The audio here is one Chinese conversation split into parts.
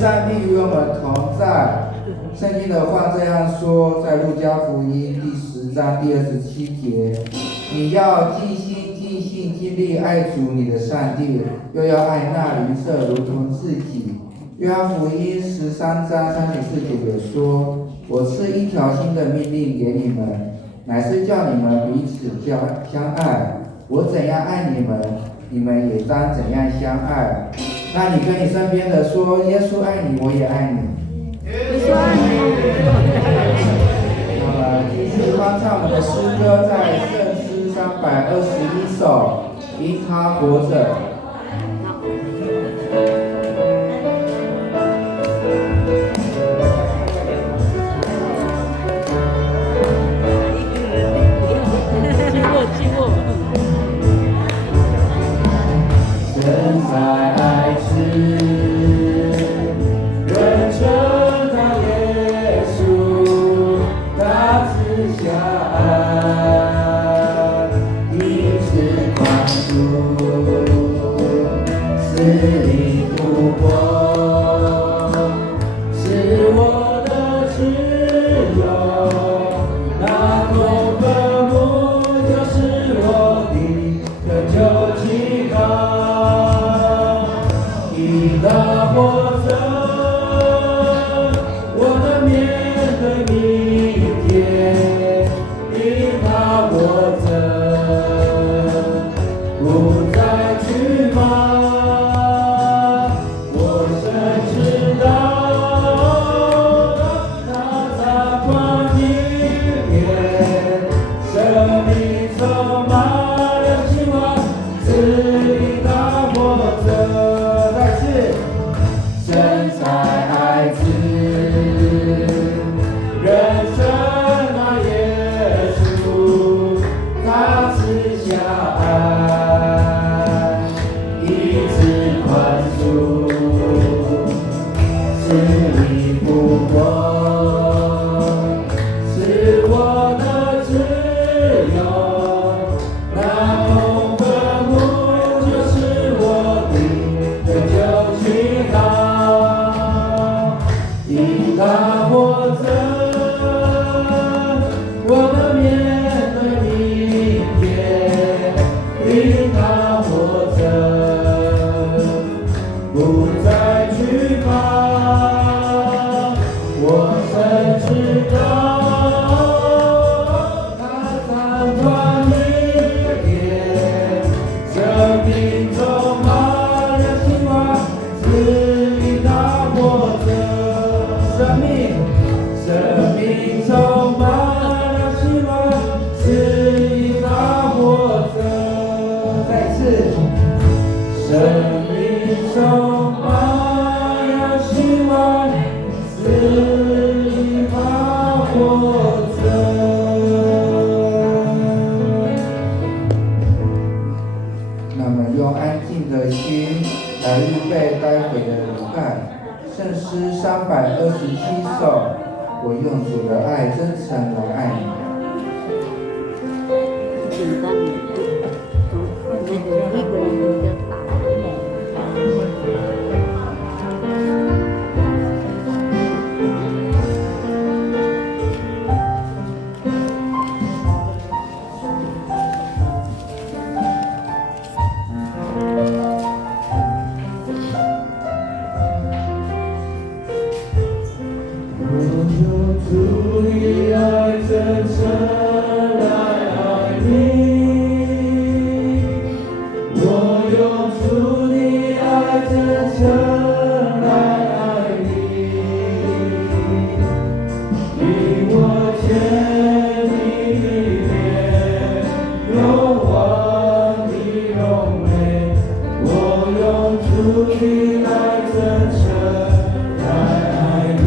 上帝与我们同在。圣经的话这样说，在路加福音第10章第27节，你要尽心尽性尽力爱主你的上帝，又要爱那邻舍如同自己。约翰福音13章34节也说，我赐一条新的命令给你们，乃是叫你们彼此相爱。我怎样爱你们，你们也当怎样相爱。那你跟你身边的说，耶稣爱你，我也爱你。耶稣爱你。那么继续翻唱我们的诗歌，在圣诗321首，因他活着。神在爱子，人称他耶稣，他赐下爱，因此宽恕，死里复活，是我的自由，那空坟墓就是我的拯救依靠。因他活着，我能面对明天。因他活着，不再惧怕。我深知道，他在光里面，生命充满了希望，只因他活着。神在爱子，人生那耶稣，他赐下爱，以此宽恕，是你复活，是我的自由，那空坟墓就是我的拯救依靠。因他活着，我能面对明天。因他活着，不再惧怕。我深知道，他掌管明天，生命充满了希望，只因他活着。生命充满了希望，只因他活着。再次，生命充满了希望，只因他活着。那么用安静的心来预备待会的礼拜。圣诗327首，我用主的爱真诚来爱你。简单的，那个一个人就打。主的爱真诚来爱你，我用主的爱真诚来爱你，因我见你里面有我的荣美，我用主的爱真诚来爱你。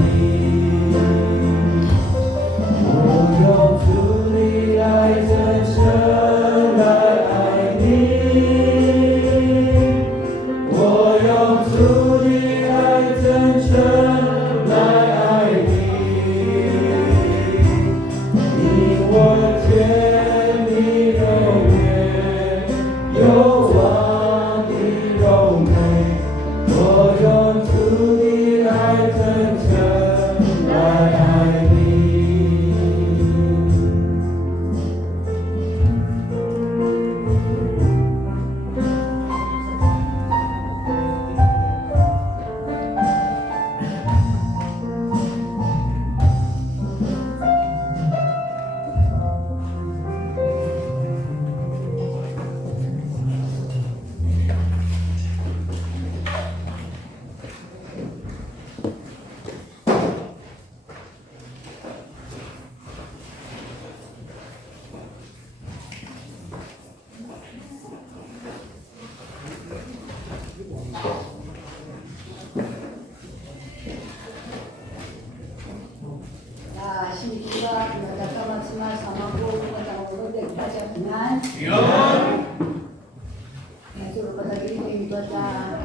Suruh pada ini pada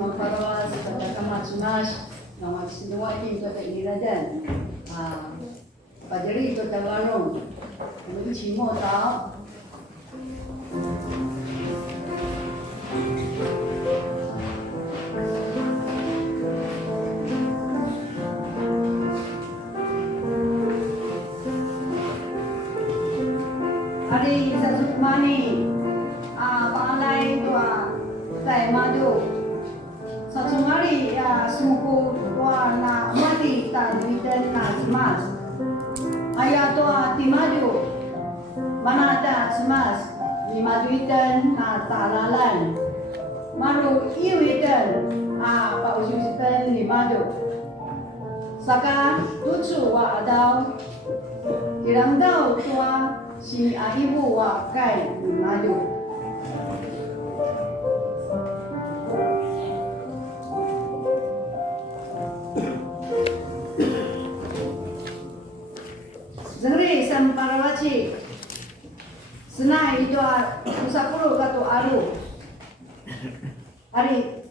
memparawas pada kamas nama semua ini pada ini dan pada itu pada warung menci modal hari sasukmani pangalay tua tay madu sasumari sumuko tua na mati ta duitan na smas aya tua timadu manata smas ni maduitan na talalan maru iwitan paususitan ni madu saka tutsu wa adaw kirang daw tua si ibu wa kay ni madu Zengri samparawaci senai itu usapulu katu alu hari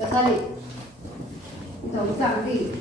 kasali itu usang di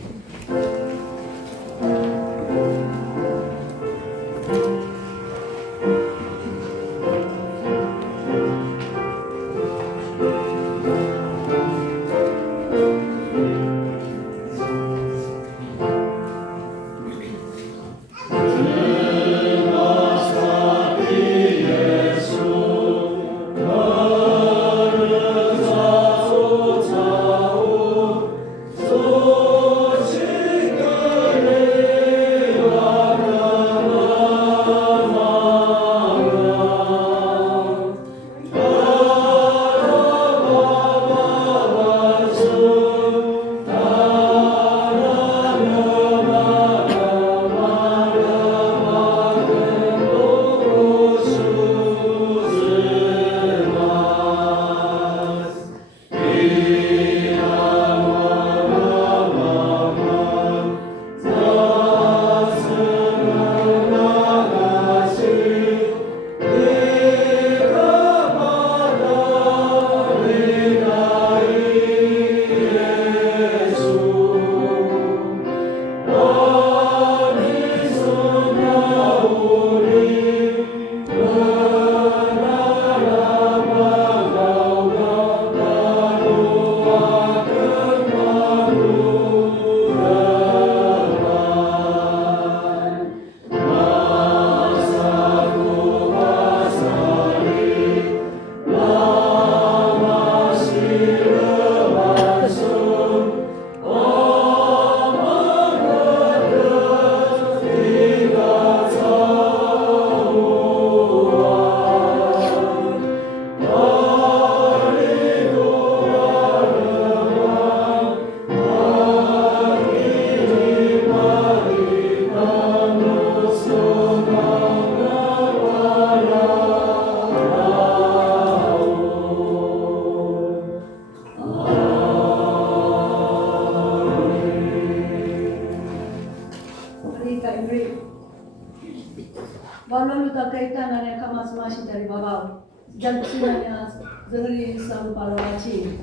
Walau luta kaitan dengan kamas masih dari bawah dan kesinanya dari samparawaci.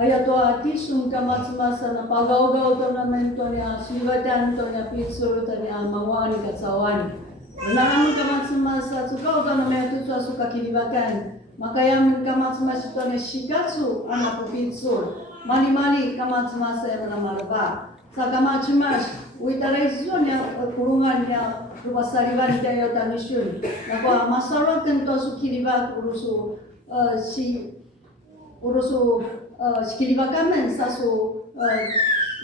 Ayat tua tisung kamas masa na pagaw-gaw tornamento niya sibatan to niya pitsuro to niya mawani katsawani. Namun kamas masa suka tornamento to suka kilibakan. Makayam kamas masa to niya shikatsu anak pitsur. Mali-mali kamas masa yang namarba. Sa kamas mas uitaraizon niya kurungan niya Rupasariban tayo tanisyon. Nako masarap kanto su kiriba urusu kiriba kamen sa su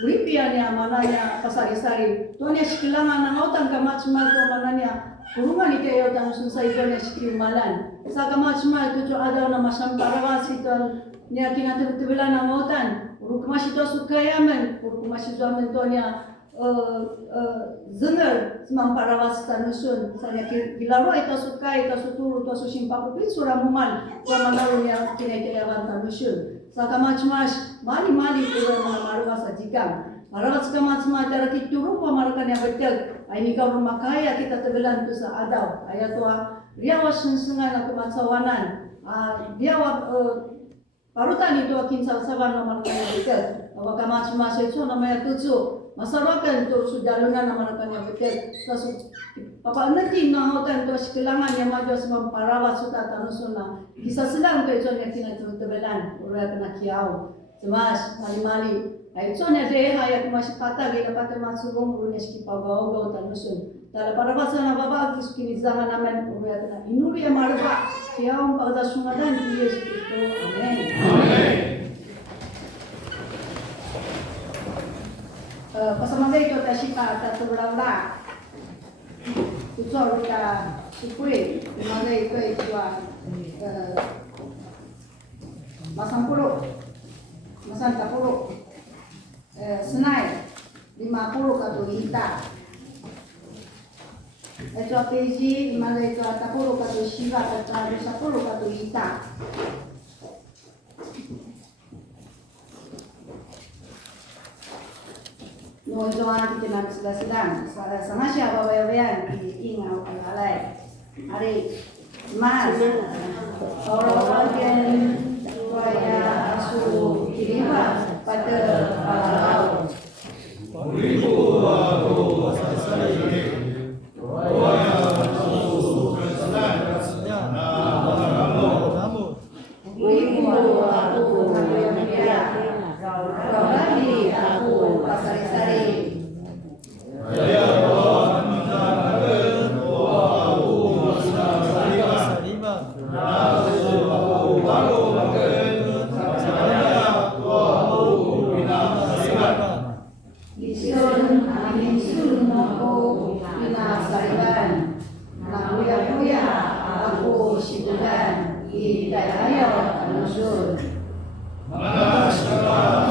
uripia niya mananya pasari-sari. To niya sikilangan ng utang kamachmal to mananya kurungan tayo tanisyon sa ito niya sikimalan. Sa kamachmal to adaw na masamparawasi to niya kinatibtibilan ng utan. Urukmashi to su kayamen, urukmashi to amen to niya zengar mamparawas tanusun sanya gilaro ito suka ito suturu ito susimpapupin suramuman pamanarunya kinaikilawan tanusun sa kamachmash mali-mali ito mga maruwa sa jikam marawat sa kamachmash darakit turu pamarakan yang betul ay nikaw rumakaya kita tebelan to sa adaw ayato riawa sensengan na kumatsawanan, riawa parutan itu akin sasaban naman ngayon wakamatsumasay so na may tutsu masarakan to sudalunan naman kanya bitel so papaanatin na hotan to kailangan niya majos mamparawa suta tanusun na kisah sedang to ito niya kinatutubelan ura kana kiaw semas mali-mali ay ito niya deha ya kumasikata gila pati matsubong runya skipagaw tanusun dala parabasa na babagis kinizangan naman ura kana inuri ya marba kiaw pagdasungadan di Yesus Kristo amen. Pasamagay ito tashipa tatulawla kutsor ka supui pamagay ito itwa masampulo masantapulo senay 50 katulita ito peji pamagay ito tapulo katusiba katulado 10 katulita no joan kita nak sedang sama siapa bayan ingat alai hari mas orang waya asu kiriba pada palau ribu aku asasai waya asu kesan namu ribu aku kaya kau lagi aku pasari-sari ya Allah menjaga aku pasari aku baru makan saya aku bina sariban isun amin sun aku bina sariban nakuya aku sibulan hidayah nusul Masyarakat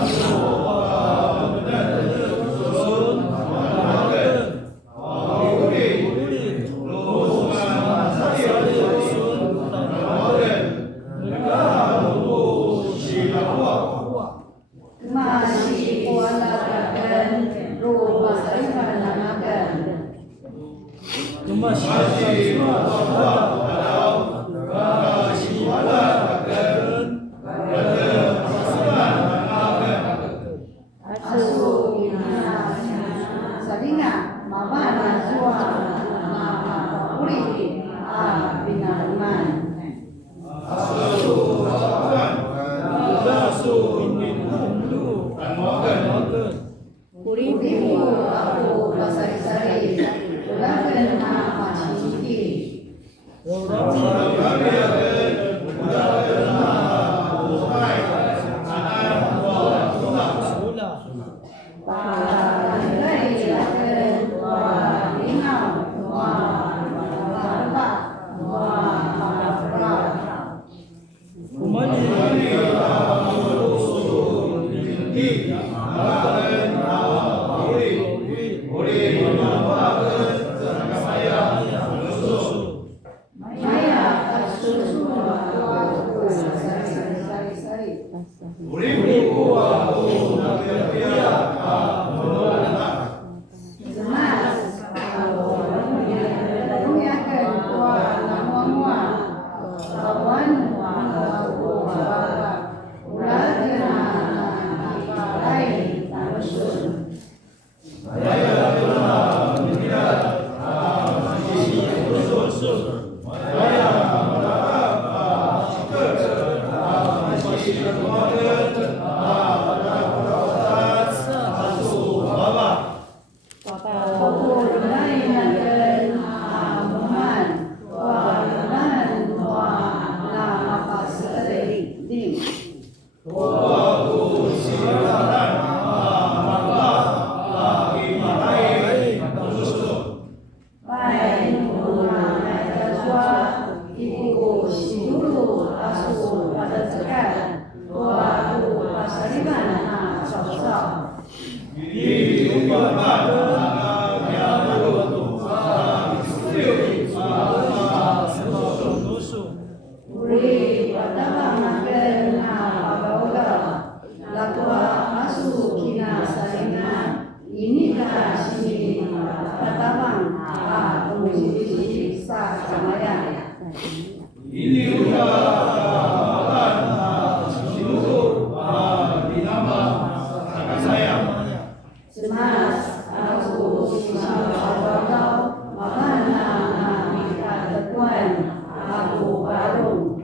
Cemas aku sama kau, makana minta tekuan aku baru.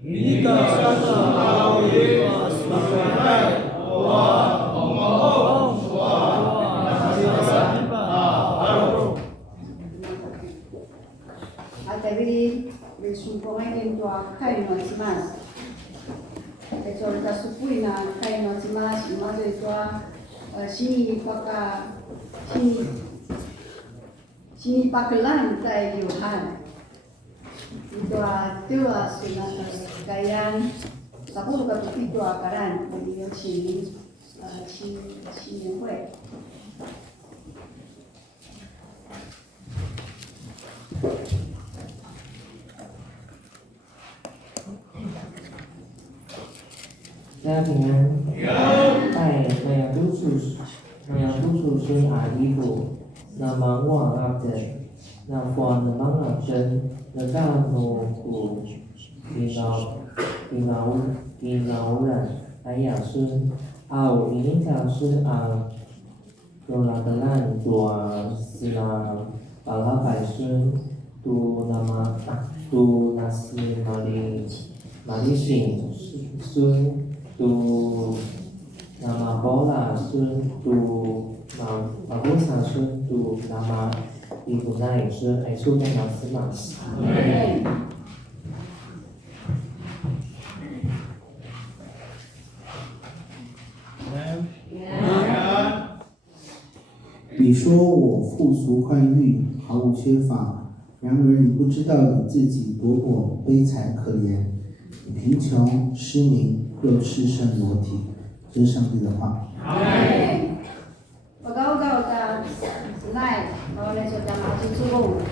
Inikah sasa kau yewas makai wa omong wa nasibasipa baru. Atari besumpongin to akai no cemas. Ito kita supui na akai no cemas, imazo ito sini pakelan tay Yohan. Ito tua suna kayan 10 ka 7 akaran jadi yung sini会。大家平安。在那样督促孙阿姨夫，那么我阿的，那我那帮阿真，那干农苦，比老人，哎呀孙，有影响孙阿，多拉的烂多是那巴拉百孙，都那是马里信孙。tu nama bola sun tu bagusan sun tu nama ibu naik sun ai sun nama semas. 你说我富足宽裕，毫无缺乏，然而你不知道你自己多么悲惨可怜，你贫穷失明。又赤身裸体，这是上帝的话。Pag-agaw ta tonight, mawala sa tama si Subong.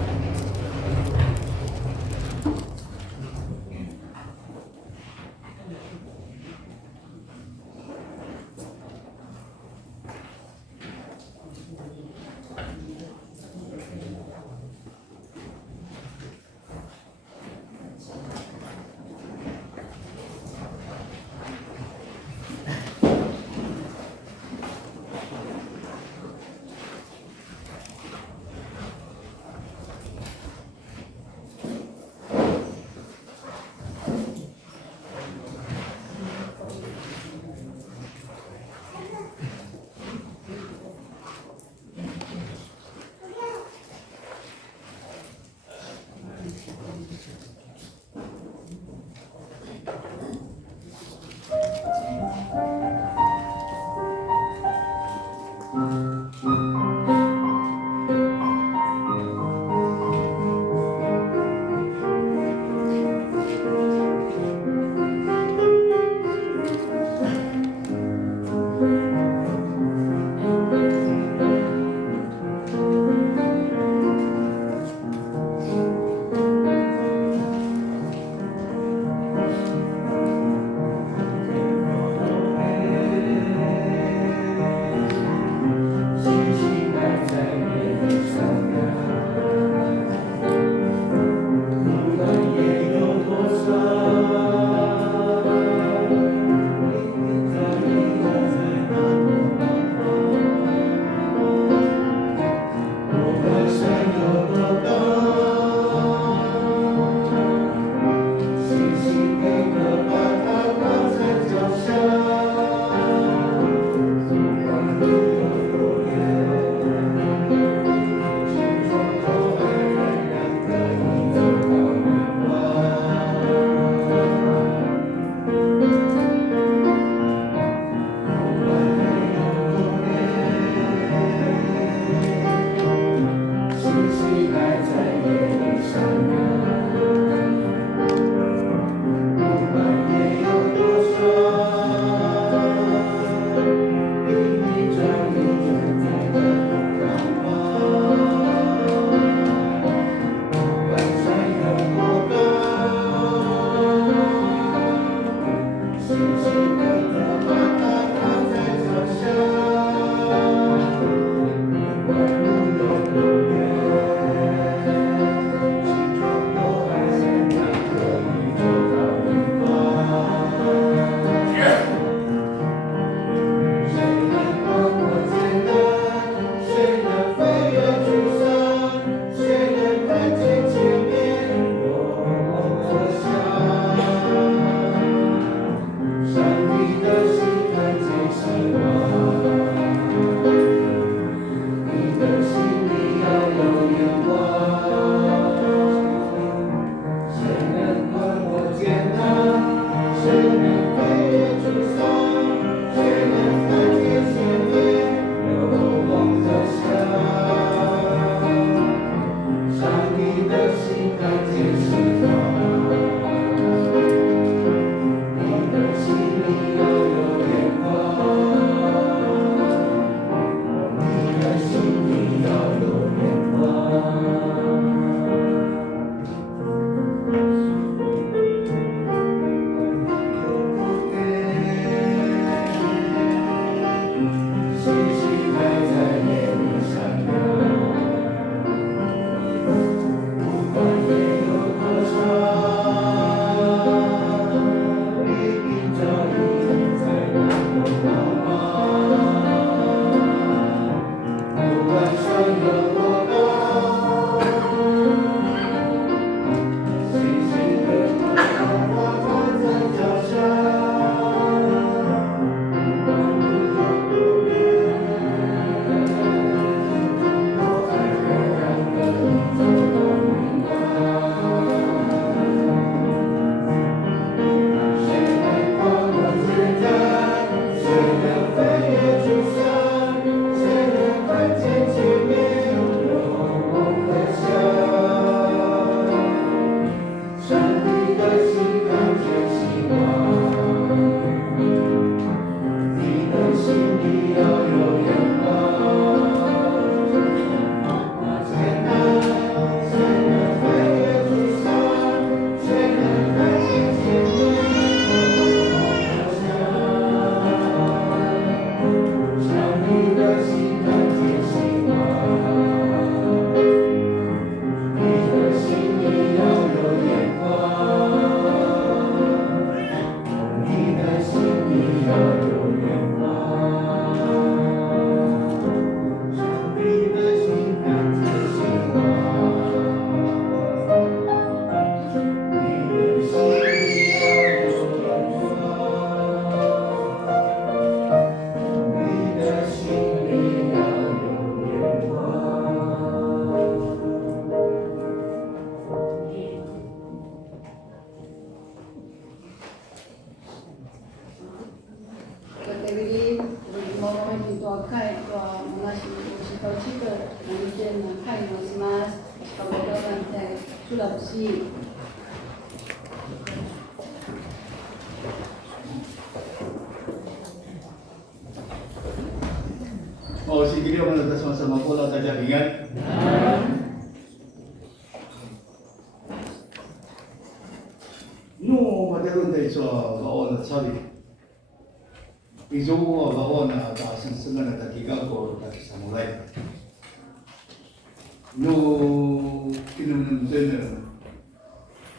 50个人间呢，看有什么好的在出了戏。星期六我们的sama-sama过到大家平安。No, madaron tayo sa baon at sabi. Izuko ang baon na kasansangan at tagigaw ko at sa mulay. No, kinunan din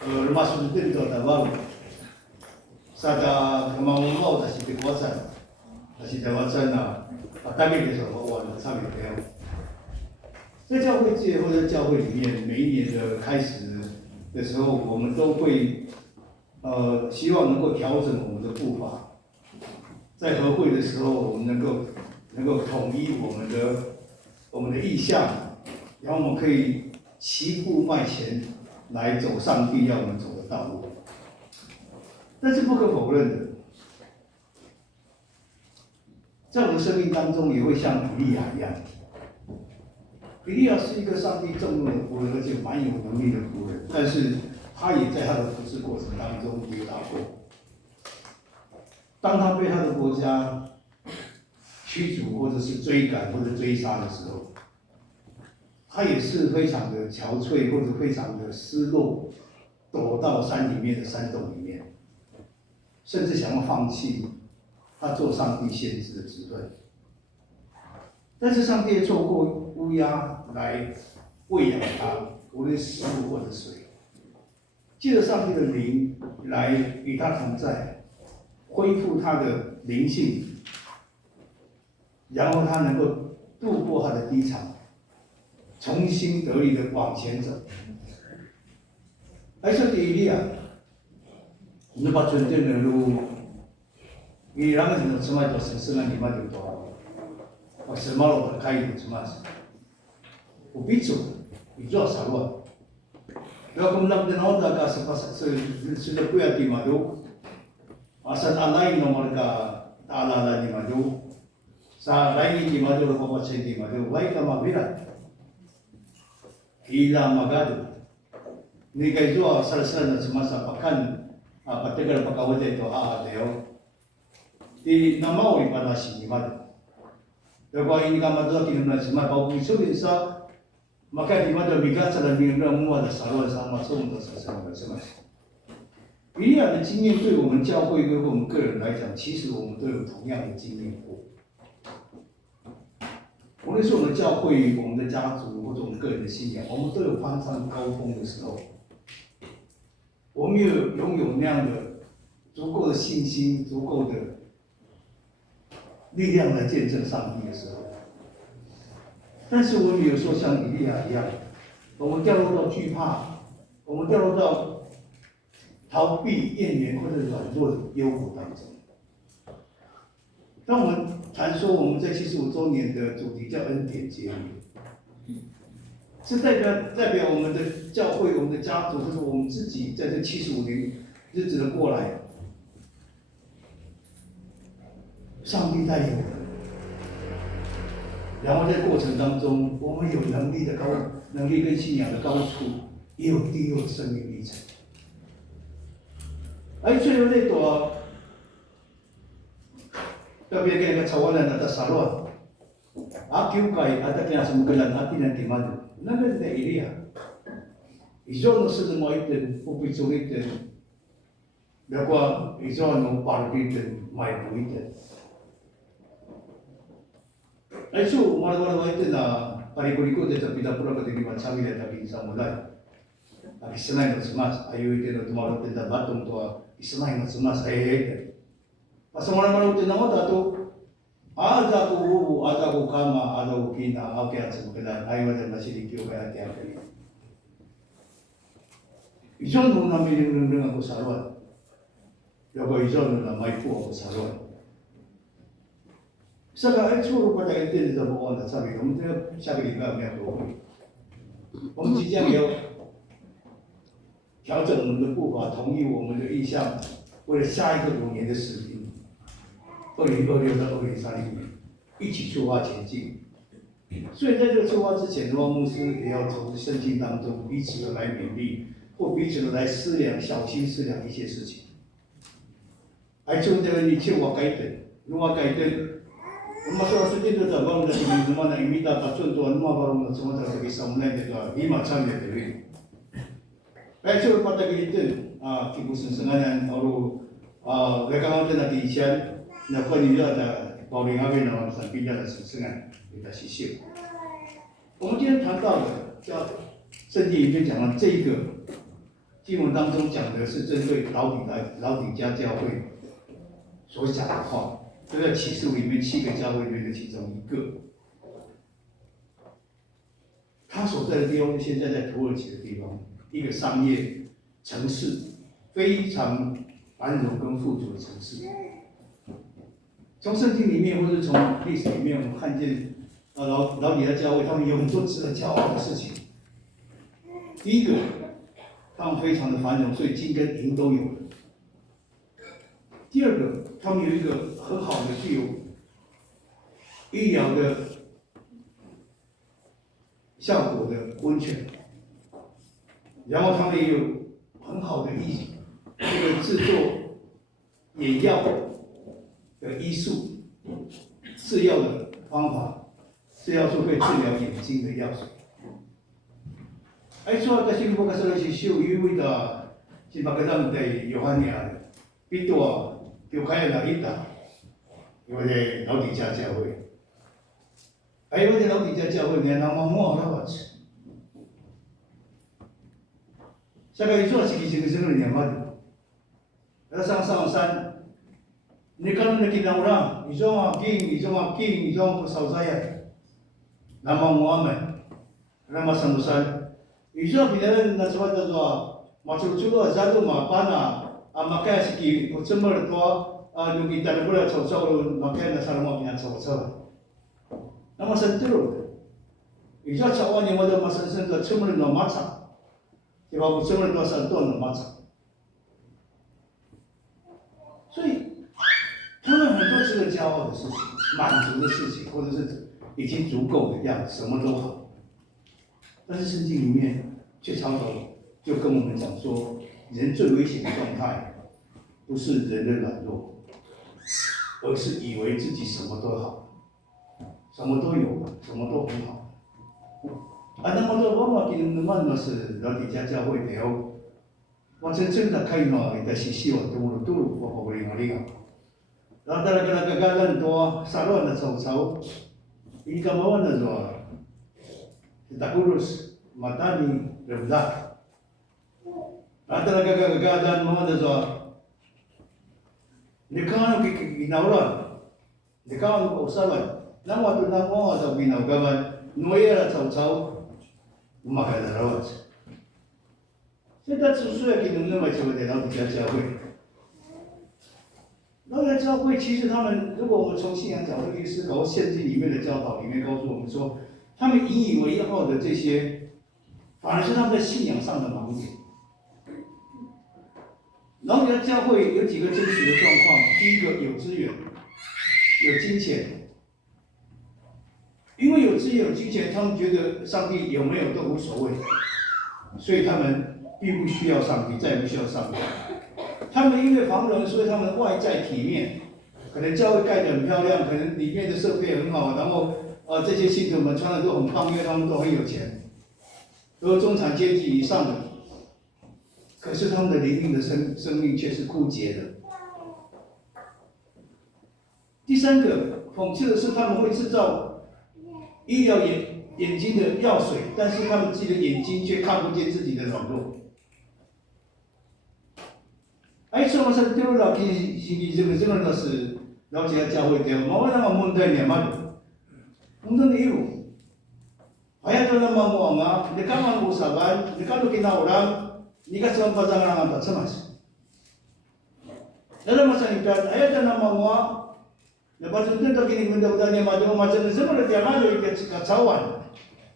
lumasok din ito at abang. Sa kamamamaw, tas itikwasan. Tas itawasan na patagin din sa baon at sabi kayo. 在教会界或者教会里面，每一年的开始的时候，我们都会希望能够调整我们的步伐。在合会的时候，我们能够统一我们的意向，然后我们可以齐步迈前来走上帝要我们走的道路。但是不可否认的，在我们的生命当中，也会像以利亚一样。以利亚是一个上帝重用的仆人，而且蛮有能力的仆人，但是他也在他的服事过程当中跌倒过。当他被他的国家驱逐，或者是追赶，或者追杀的时候，他也是非常的憔悴，或者非常的失落，躲到山里面的山洞里面，甚至想要放弃他做上帝先知的职分。但是上帝透过乌鸦来喂养他，无论食物或者水，借着上帝的灵来与他同在，恢复他的灵性，然后他能够度过他的低潮，重新得力的往前走。而且以利亚，你把纯正的路，你让人什么都是什么你妈就多。什么了？开一什么？我比走，比做啥路？然后我们那边好大个是不要地嘛都，asal alai nomor ka ala ni maju, sa lain ni maju lo bawa di maju, baik lama bila, ila magado. Ni kay jo asal na semasa pakan, patagal pakawat ito deo. Di namau ipanasi ni maju. Kalau ini kamar tu kita nak semua bau pisau bisa, maka di mana bigat sedang minum semua ada saluran sama semua sama sama. 以利亚的经验对我们教会对我们个人来讲，其实我们都有同样的经验过。无论是我们教会、我们的家族或者我们个人的信仰，我们都有攀上高峰的时候。我们有拥有那样的足够的信心、足够的力量来见证上帝的时候，但是我们有时候像以利亚一样，我们掉落到惧怕，我们掉落到逃避、厌倦或者软弱的幽谷当中。当我们谈说我们在75周年的主题叫恩典节礼，是代表我们的教会、我们的家族，或者我们自己在这75年日子的过来。上帝带领我们，然后在过程当中，我们有能力跟信仰的高处，也有低落的生命历程。而最后那朵，特别跟那个草湾人那个沙罗，Q ada kaya sumugalan natin ng timado. Naman na iriya. Izo no sa dumoitin, upisulitin. Dakwa izo no parbitin, may buitin. Ay so, marwala ito na parikuriko dito pinapura ko din naman sa amin at sa mulay. Ang isanay na sumas, ayaw ito na tumarot din na batong to, isanay na sumas, ayaw. Pasama naman ito na mo, dato, ada ko kama, ada ko kina, okay at sa mga ayaw na silikyo kaya tiyak kayo. Izo no namin yung ako sa awan. Yabo izo no na may po ako sa awan. Saka ay tsuro pa tayo din sa buwan at sabi ko, sabi ko nga ako. 我们即将有调整我们的步伐，同意我们的意向，为了下一个5年的使命，2026到2030年，一起出发前进。所以在这个出发之前的话，牧师也要从圣经当中彼此的来勉励，或彼此的来思量、小心思量一些事情。还就这个你去我改正，如果改正。Masalah suci itu tak baru dari mana ini minta pasal tuan rumah baru semua tak bisa mulai juga lima macam dia beri. Baik pada kita kibu sensengan baru mereka ada nak diisian, nak kau ni ada baru ngawen nama sampai ada sensengan kita sisir. 我们今天谈到的，叫圣经里面讲的这一个经文当中讲的是针对老底嘉教会所讲的话。就在启示录里面7个教会里面的其中一个，他所在的地方现在在土耳其的地方，一个商业城市，非常繁荣跟富足的城市。从圣经里面或者从历史里面，我们看见老底嘉教会他们有很多值得骄傲的事情。第一个，他们非常的繁荣，所以金跟银都有了。第二个，他们有一个很好的具有医疗的效果的温泉，然后他们也有很好的这个制作眼药的医术，制药的方法，制药说可以治疗眼睛的药水。说私僕がそれを主を言うだ、しばかだんでヨハネある、ビトは教会那一打，因为老底嘉教会，还有老底嘉教会，你看他们摸好了吃。下个一做是几个人嘛的，要上山，你看那个orang，你说啊king，你说啊king，你说不少saya，nama Muhammad，nama Samusan，你说别人那什么叫做马出了zalu马班啊。maka siki ucember tua nugi tanah pula cocok maka nasar mau punya cocok. Nama sentuh. Ija cawan yang ada masa sentuh cember no maca. Sebab cember tua sentuh no maca. 所以他们很多值得骄傲的事情、满足的事情，或者是已经足够的样子，什么都好。但是圣经里面却常常就跟我们讲说。人最危险的状态，不是人的软弱，而是以为自己什么都好，什么都有，什么都很好。那么多往往跟我们是老底嘉教会的哦，我真正的开嘛，但是希望都我不灵啊灵啊。然后大家跟那个多撒乱的草，一个么的说，大古鲁斯马达尼人大。Antara kegagalan mana tu? Dekat binaulan, dekat usahawan. Nama tu nama atau binaugawan, nuaya cau makan darawat. Kita sesuai kita macam macam老底嘉教会。老底嘉教会其实他们，如果我们从信仰角度去思考，圣经里面的教导里面告诉我们说，他们引以为傲的这些，反而是他们在信仰上的盲点。老底嘉教会有几个真实的状况，第一个有资源，有金钱，因为有资源有金钱，他们觉得上帝有没有都无所谓，所以他们并不需要上帝，再也不需要上帝。他们因为繁荣，所以他们外在体面，可能教会盖得很漂亮，可能里面的设备很好，然后这些信徒们穿的都很棒，因为他们都很有钱，都是中产阶级以上的。可是他们的灵命的生命却是枯竭的。第三个讽刺的是，他们会制造医疗眼睛的药水，但是他们自己的眼睛却看不见自己的软弱。说我是丢了给这个的是老底嘉教会的，我那个问题呢嘛的，问题有，还有那么忙啊，你干嘛不上班？你干嘛给那orang？你看什么pasangan apa semas? Dalam masa ini ayat nama mua, lepas itu kita kini benda-benda macam semua dia maju ikat kacauan.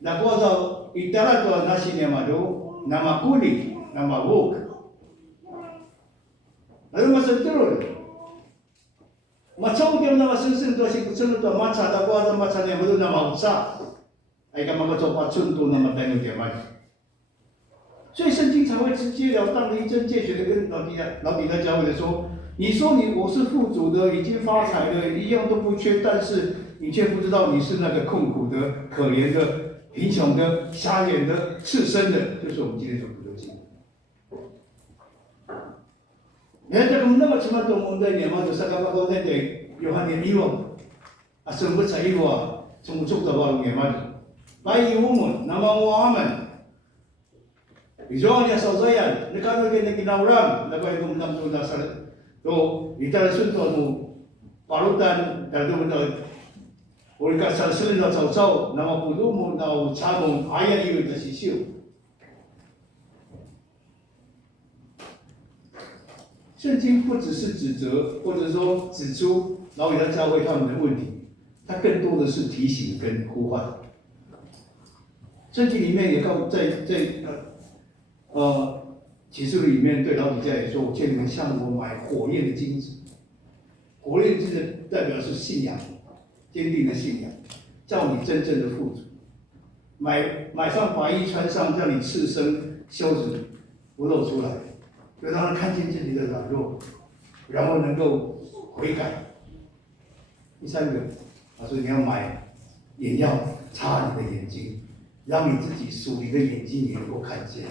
Dan kuasa itara tu nasi dia maju, nama kuli, nama wok. Lalu masa itu, macam dia nama sensen tu si kucing tu macam ada kuasa macam dia maju nama usa. 还干嘛个做把寸多那么带有点慢。所以圣经才会直截了当的一针见血的跟老底嘉教会的说：你说我是富足的，已经发财了，一样都不缺，但是你却不知道你是那个痛苦的、可怜的、贫穷的、瞎眼的、赤身的，就是我们今天所读的经。原来这个那么起码懂我们的年嘛，就是刚刚说那点约翰年1啊，生不才1啊，从出的话年嘛，白衣我们，那么我们。Isonya sausayan, nekano kay naginauram, nagay kung namdo na sa to, itala sunto mo parutan, dado mo o ka sa sulin na sausaw, na mapudo mo na sabong ayan iyo na sisiyo. 圣经不只是指责，或者说指出老底嘉教会他们的问题，它更多的是提醒跟呼唤。圣经里面也告启示录里面对老底嘉也说：“我见你们向我买火焰的金子，火焰金子代表是信仰，坚定的信仰，叫你真正的富足。买上白衣穿上，叫你赤身羞耻不露出来，就让他看见自己的软弱，然后能够悔改。第三个，他说你要买眼药擦你的眼睛，让你自己属灵的眼睛也能够看见。”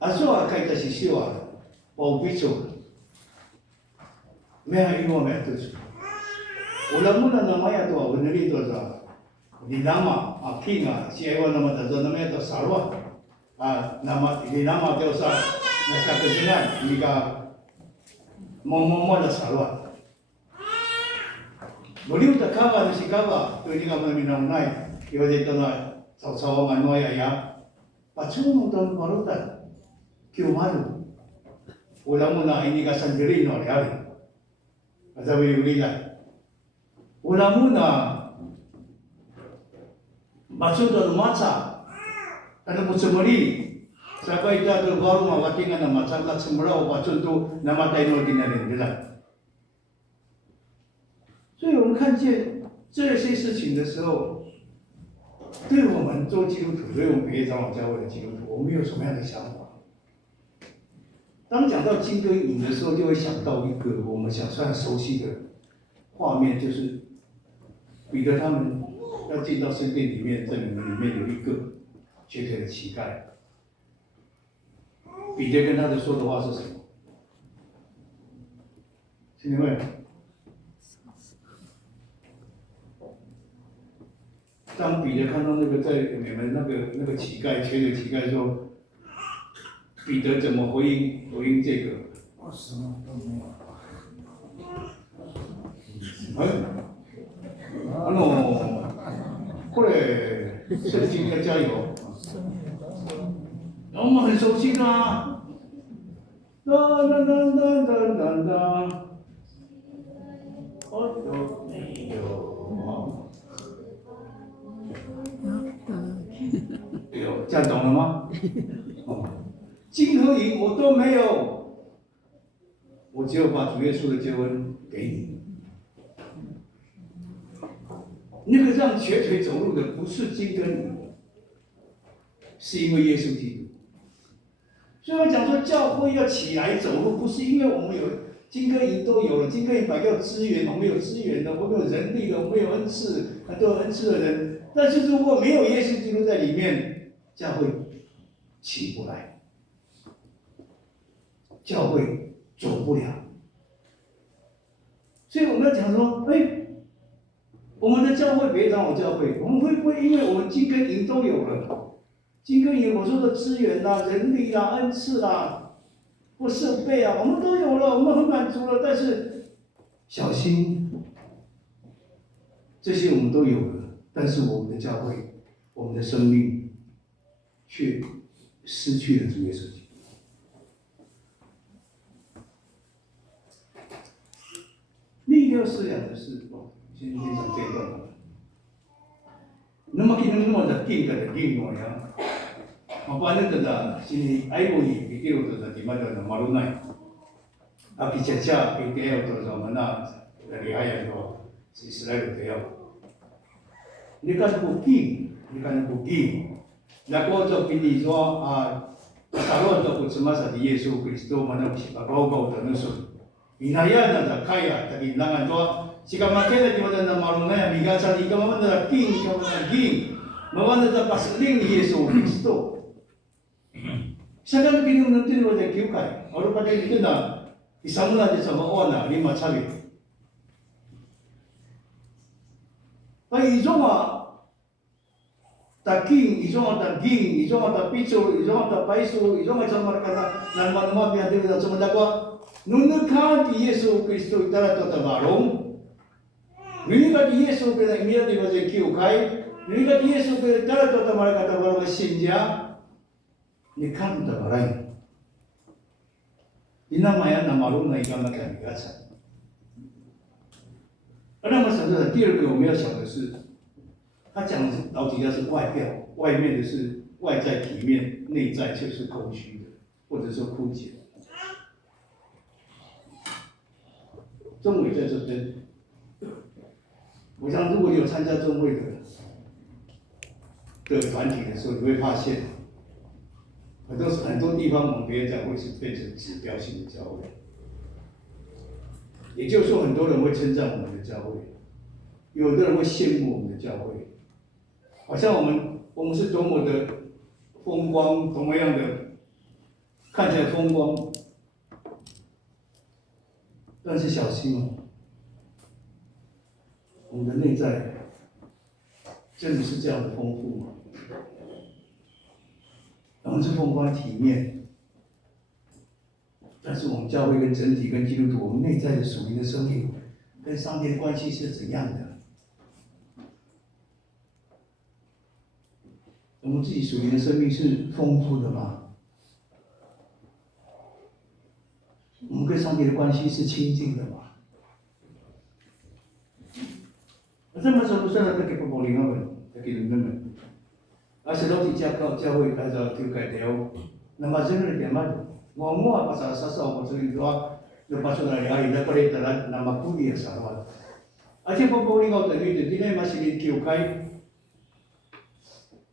啊，所啊，开的是小啊，宝贝做，没还有我没得做。我那么那么呀多，我那里多少，你那么啊拼啊，写我那么的，那么呀多少了啊，那么你那么多少，那下个现在你个么的少了。我留的卡吧，就是卡吧，对你个么咪那么耐，有的到那草蛮多呀，把全部都搞了的。Kyo malu, ulang muna ini ka sandiri no liari. Sabi ulila. Ulang muna, maksud maca, ano po sumuli, sabay tayo baru mawatingan na maca na sumraw maksud to namatay no dinarin nila. 所以我们看见这些事情的时候，对我们做基督徒，对我们北野长老教会的基督徒，我们有什么样的想法？当讲到金跟银的时候，就会想到一个我们想算熟悉的画面，就是彼得他们要进到圣殿里面，在里面有一个瘸腿的乞丐。彼得跟他的说的话是什么？兄弟们，当彼得看到那个在你们那个乞丐瘸腿乞丐说。彼得怎么回应这个？我什么都没有。これ圣经要加油。我们很熟悉啊。哒哒哒哒哒哒哒。我都没有。有，这样懂了吗？金和银我都没有，我只有把主耶稣的救恩给你。那个让瘸腿走路的不是金跟银，是因为耶稣基督。所以我讲说教会要起来走路，不是因为我们有金跟银都有了，金跟银本来要资源，我们有资源的，我们有人力的，我们有恩赐，都有恩赐的人。但是如果没有耶稣基督在里面，教会起不来。教会走不了，所以我们要讲说，我们的教会别长老教会，我们会不会因为我们金跟银都有了，金跟银我说的资源啦、人力啦、恩赐啦、或设备啊，我们都有了，我们很满足了，但是小心，这些我们都有了，但是我们的教会，我们的生命却失去了主耶稣基督。另一个思想的是，先讲这一段吧。那么今天我们的定格的定模样，我反正的是爱国意，比如说的什么的马路内，啊，比恰恰比第二个什么那厉害的说，是来的对哦。你看不敬，你看不敬，那我就跟你说啊，撒罗就不怎么说的耶稣基督嘛，那不是把高高的那说，你那样那就开呀，但是那个说，是干嘛？现在就那马龙那米加沙利干嘛那敬，干嘛那敬，嘛那把是另耶稣基督。现在这边我们这里在教会，我们把这里那，你什么那就什么话那，你嘛差别。那一种啊，tak king, isong at ging, isong at piso, isong at paiso, isong at sama kata, nan manama bihan din sa sama dakwa. Nunod ka ti Yesu Kristo itara to tabarong. Nunod ka ti Yesu Kristo imiya di ba sa kiukay. Nunod ka ti Yesu Kristo itara to tabarong katabarong sinja. Ni kan tabaray. Dinamayan na marong na ikaw magkaligasan. 那么神的第二个我们要想的是，他讲的老几个是外表，外面的是外在体面，内在却是空虚的，或者说枯竭。中伟在这边，我想如果你有参加中伟的团体的时候，你会发现，很多地方我们别人讲会是变成指标性的教会。也就是说，很多人会称赞我们的教会，有的人会羡慕我们的教会，好像我们是多么的风光，多么样的看起来风光，但是小心哦，我们的内在真的是这样的丰富吗？我们是风光体面。但是我们教会跟整体跟基督徒，我们内在的属灵的生命跟上帝的关系是怎样的？我们自己属灵的生命是丰富的吗？我们跟上帝的关系是亲近的吗？这么说不算了，给不灵们，给人们，而且都是教会大家就改掉，那么真的点嘛？Ngomong apa sasa apa tu doa lepas tu dari hari dah pada dalam nama kuli yang sahaja. Aje popoli kau tadi tu tidak masih di kiukai.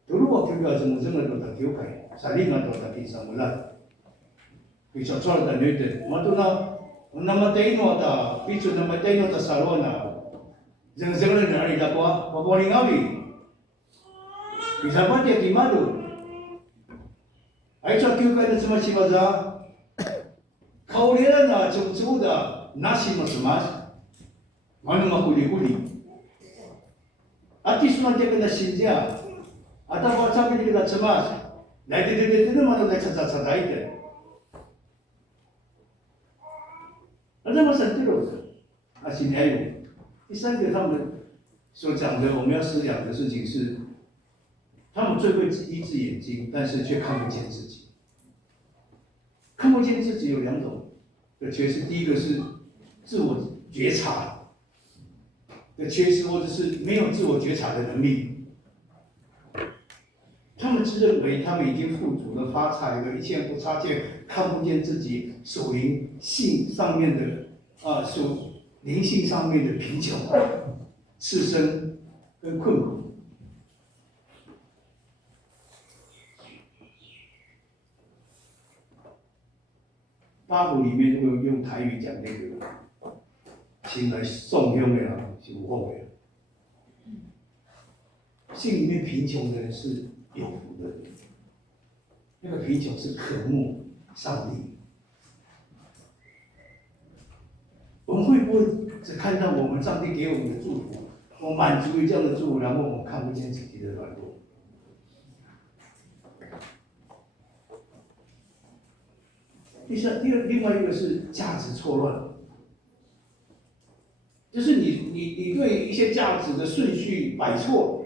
Dulu waktu kita semua tu tak kiukai, saling atau tak kisah mula. Kisah soal tadi tu, matu nama taino ada, picu nama taino ada salona. Jangan dari dakwa popoli ngawi. Bisa baca di madu. Aisyah kiukai tu semua siapa可怜的种族的那些么什么，我们嘛糊里糊里，啊，第四呢这个的新疆，啊，他把上面这个什么，来的嘛都来查一点，啊，这么神奇了，啊，现在有第三个他们所讲的我们要思想的事情是，他们最会医治眼睛，但是却看不见自己。看不见自己有两种的缺失，第一个是自我觉察的缺失，或者是没有自我觉察的能力。他们自认为他们已经富足了、发财了，一切不差欠，看不见自己属灵性上面的属灵性上面的贫穷、赤身跟困苦。八股里面会用台语讲那个，请来送香的啊，是有福的。心里面贫穷的人是有福的，那个贫穷是渴慕上帝。我们会不会只看到我们上帝给我们的祝福，我满足于这样的祝福，然后我们看不见自己的软弱？另外一个是价值错乱，就是你对一些价值的顺序摆错，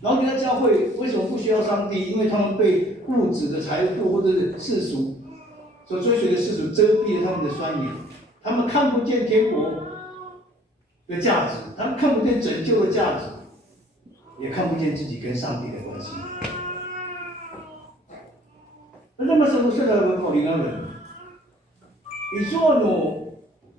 然后你在教会为什么不需要上帝？因为他们被物质的财富或者是世俗所追随的世俗遮蔽了他们的双眼，他们看不见天国的价值，他们看不见拯救的价值，也看不见自己跟上帝的关系。那么什么是来文化灵安人？一说no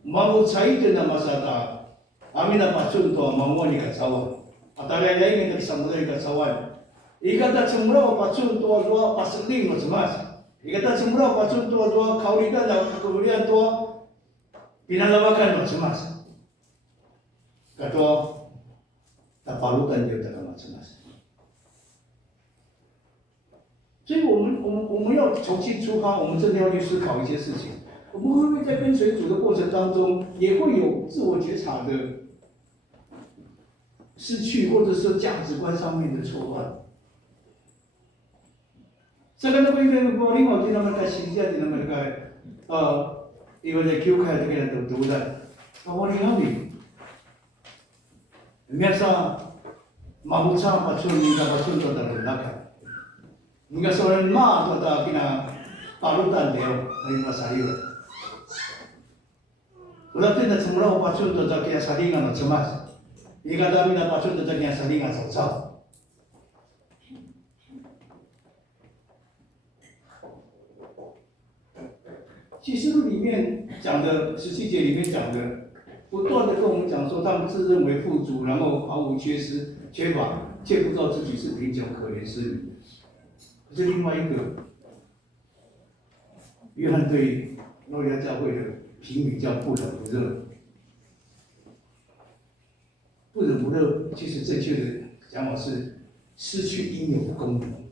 mau cai de na masata, amina pacun to mamoni kasawa. 大家来ingin samudra ika sawan. Ika ta cumra pacun tua dua pasling lo cemas. Ika ta cumra pacun tua dua kaulida dan kemudian tua pinalawakan lo cemas. Kata tak palukan dia tak amat cemas. 所以我们要重新出发，我们真的要去思考一些事情。我们会不会在跟随主的过程当中，也会有自我觉察的失去，或者说价值观上面的错乱？Sekarang apa yang paling waktu nama kasih di nama mereka, ibadah kiukai dengan tertutupan. Awal ini, biasa mahuca pacun ni dah pacun tu dah berlaku. Hingga seorang mak tu dah kena palutan dia dari pasariu. Ulatnya dah semula pacun tu dah kena saringan cemas. Hingga dah mina pacun tu dah kena saringan susah. 启示录里面讲的17节里面讲的，不断的跟我们讲说，他们自认为富足，然后毫无缺乏，却不知道自己是贫穷可怜失旅。可是另外一个，约翰对诺亚教会的评语叫不冷不热。不冷不热，其实正确的讲法是失去应有的功能。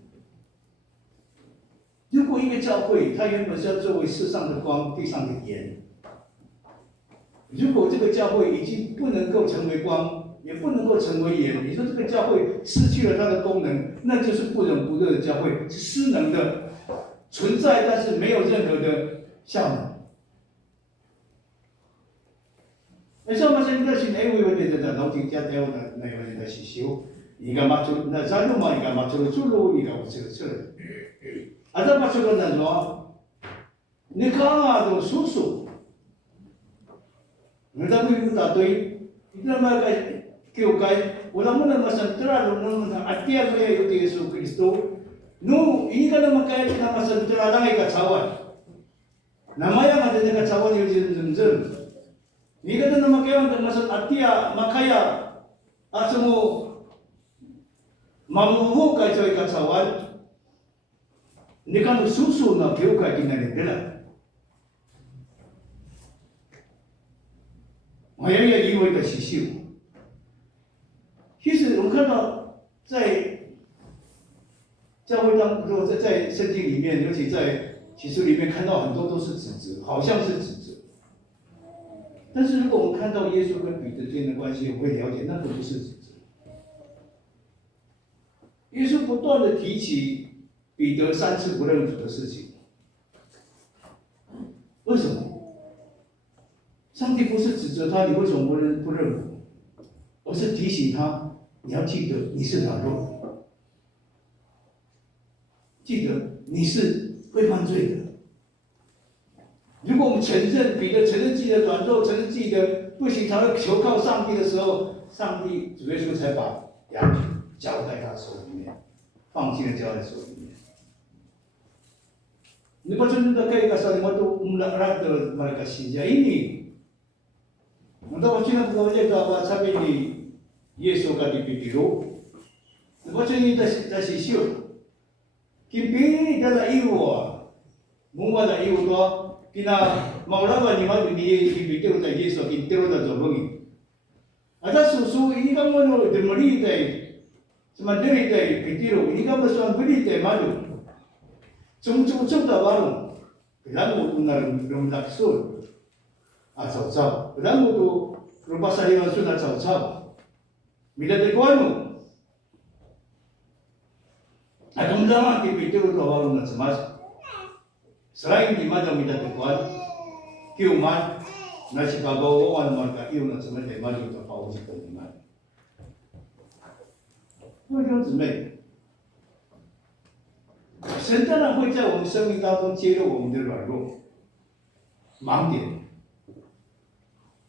如果一个教会，它原本是要作为世上的光、地上的盐，如果这个教会已经不能够成为光，也不能够成为盐，你说这个教会失去了它的功能，那就是不冷不热的教会，是失能的存在，但是没有任何的效能。而且我们现在是哪位问题的老天家掉的那位的是修，一个嘛就那咱嘛一个嘛就出路一个我这个出来。 Ada pasukan dan doa, ni kanga tu susu. Mereka pun tak tahu, itu nama kau kai, orang mana masa terlalu orang mana hati aku itu Yesus Kristus. Nu ini kan nama kai nama masa terlalu orang ikat cawan. Nama yang ada dekat cawan itu jemjel. Ini kan nama kai orang masa hati makaya, asmu mamuhu kai cai ikat cawan. 你看到叔叔呢，教会进来的了，我也以为的是修。其实我们看到在教会当中，在圣经里面，尤其在启示里面，看到很多都是指责，好像是指责。但是如果我们看到耶稣跟彼得之间的关系，我会了解那个不是指责。耶稣不断的提起。 彼得3次不认主的事情，为什么？上帝不是指责他，你为什么不认我？而是提醒他，你要记得你是软弱，记得你是会犯罪的。如果我们承认彼得承认自己的软弱，承认自己的不行，才会求靠上帝的时候，上帝主耶稣才把羊交在他手里面，放心的交在手里面。 Ni pasal kita kaya kasar waktu melarat mereka sinja ini. Untuk macam apa saja dapat sampai di Yesus kati pikiro. Ni pasal ini dah sisiu. Kimpi dah iwa, mungkin dah iwa tu kina maulawa ni malu ni pikiro dah Yesus kintero dah jolongi. Ada susu ini kamu no demari dah, semandiri dah pikiro ini kamu suan beri dah malu. Cuma baru, lalu unar rumah sul, asal, lalu tu rumah saya sudah asal, bila dekuanu, ada zaman kita itu baru nak semas, selain di mana kita dekuan, kiuman, nasi kabau orang mereka kiu nak semas di mana kita tahu kita di mana. Macam tu me. 神当然会在我们生命当中揭露我们的软弱、盲点，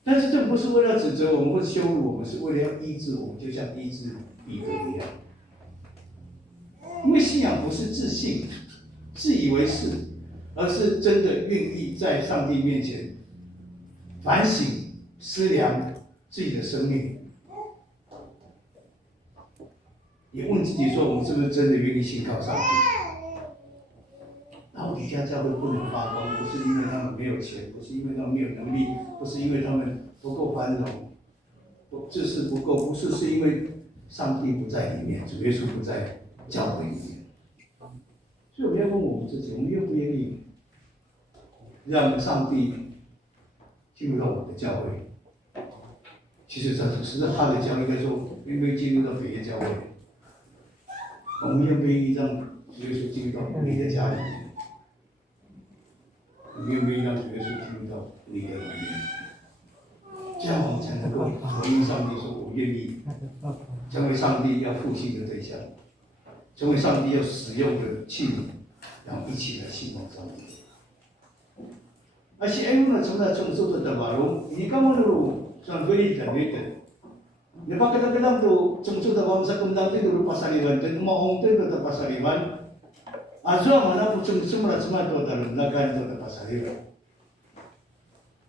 但是这不是为了指责我们或羞辱我们，是为了要医治我们，就像医治彼得一样。因为信仰不是自信、自以为是，而是真的愿意在上帝面前反省、思量自己的生命。也问自己说，我们是不是真的愿意信靠上帝？老底嘉教会不能发光，不是因为他们没有钱，不是因为他们没有能力，不是因为他们不够繁荣，知识不够，不是，是因为上帝不在里面，主耶稣不在教会里面。所以我们要问我们自己，我们愿不愿意让上帝进入到我们的教会？其实这只是他的教会，应该说愿不愿意进入到别的教会？我们愿不愿意让主耶稣进入到你的家里面？你愿不愿意让主耶稣进入到你的里面？这样我们才能够回应上帝说：“我愿意成为上帝要复兴的对象，成为上帝要使用的器皿，然后一起来信奉上帝。”而且，因为从那从受的马龙，你刚刚路上可以讲对的。你把kadang-kadang tu从受的我们在共当地的路 pasaliwan， dan mohong tu tu pasaliwan。Azwa mana pucung semua semua tu dalam lagan tu pasaliwan.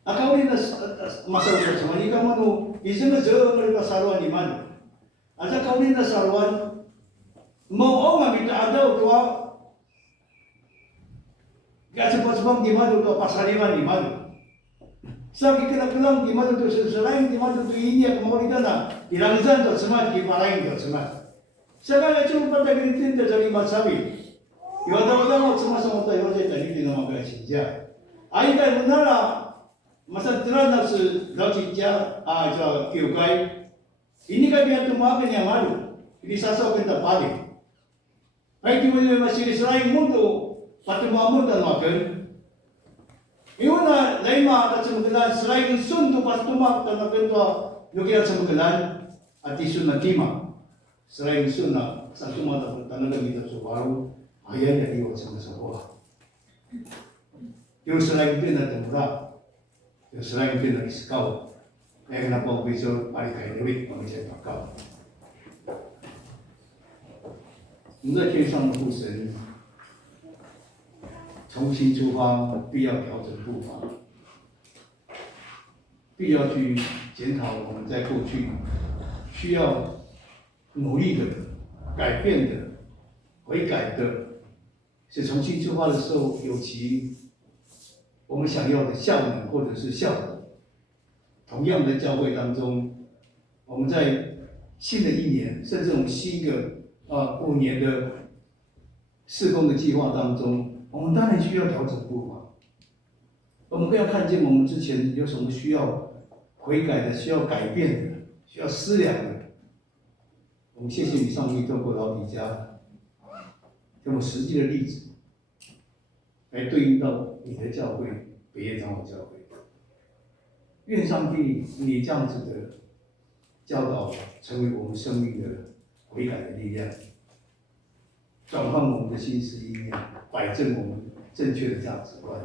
Akau ni masalah semua ni kamu tu izin jauh dari pasaruan di mana? Aja kau ni saruan mau orang minta ada tu gak sebab di mana tu pasaliwan di mana? Sabi kena di mana tu selain di mana tu ini yang mau kita nak ilangzan tu semua di parain tu semua. Sekarang cuma pada kritik terjadi masalah. 有的我们怎么什么的，有些在里面那么个请假，啊，应该问他了，马上知道那是老请假啊，叫教会，ini kan dia tu makan yang malu, ini sasau kita balik. Baik itu masih selain mundo, patu mamun dan makan. Iuna lima tak semugalan selain sun tu patu mak dan makan tu, nukian semugalan ati sun natima. Selain sun nak satu mata tanah kita subaru. Ayah jadi orang sama sebuah. Yang selain itu nak tempat, yang selain itu nak iskau. Kenapa besok hari kaya duit mengejar pakau? 我们在天上的父神，重新出发，必要调整步伐，必要去检讨我们在过去需要努力的、改变的、悔改的。是重新出发的时候，有其我们想要的效能或者是效果。同样的教会当中，我们在新的一年，甚至我们新的5年的事工的计划当中，我们当然需要调整步伐。我们更要看见我们之前有什么需要悔改的、需要改变的、需要思量的。我们谢谢你，上帝透过老底嘉。这么实际的例子，来对应到你的教会，北业长老教会。愿上帝你这样子的教导，成为我们生命的悔改的力量，转换我们的心思意念，摆正我们正确的价值观。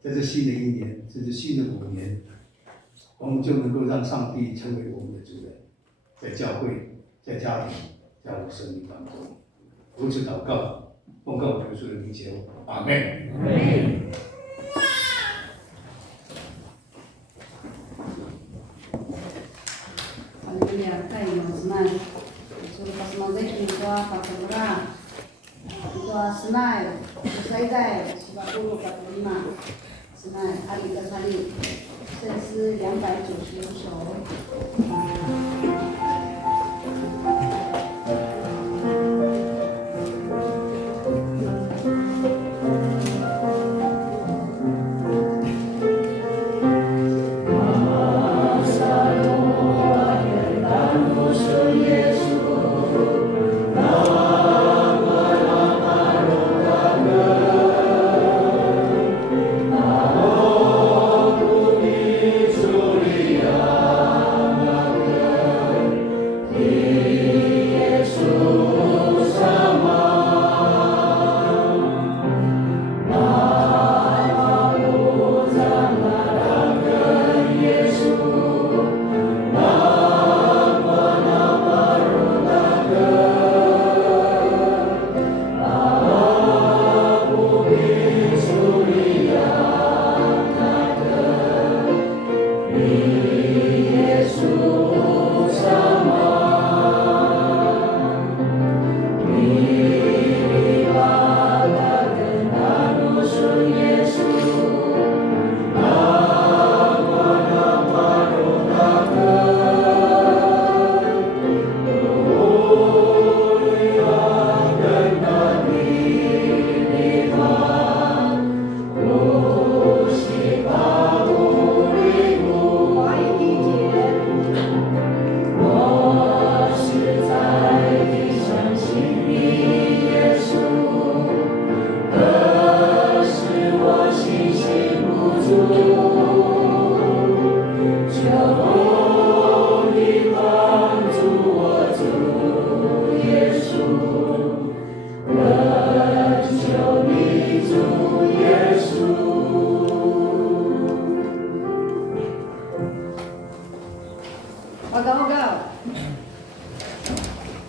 在这新的一年，甚至新的5年，我们就能够让上帝成为我们的主人，在教会、在家庭、在我们生命当中。如此祷告，奉告主耶稣的名求，阿门。阿门。Haleluya, kayo senai. Suruh pas mazek ni doa pakamera. Doa senai, selesai dah, 45 senai hari ke hari, 这是295首。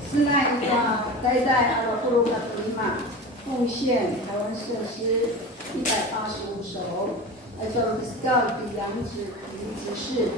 是那一个待在阿拉布鲁卡图里马奉献台湾设施185首，来做 Scout 的养子执事。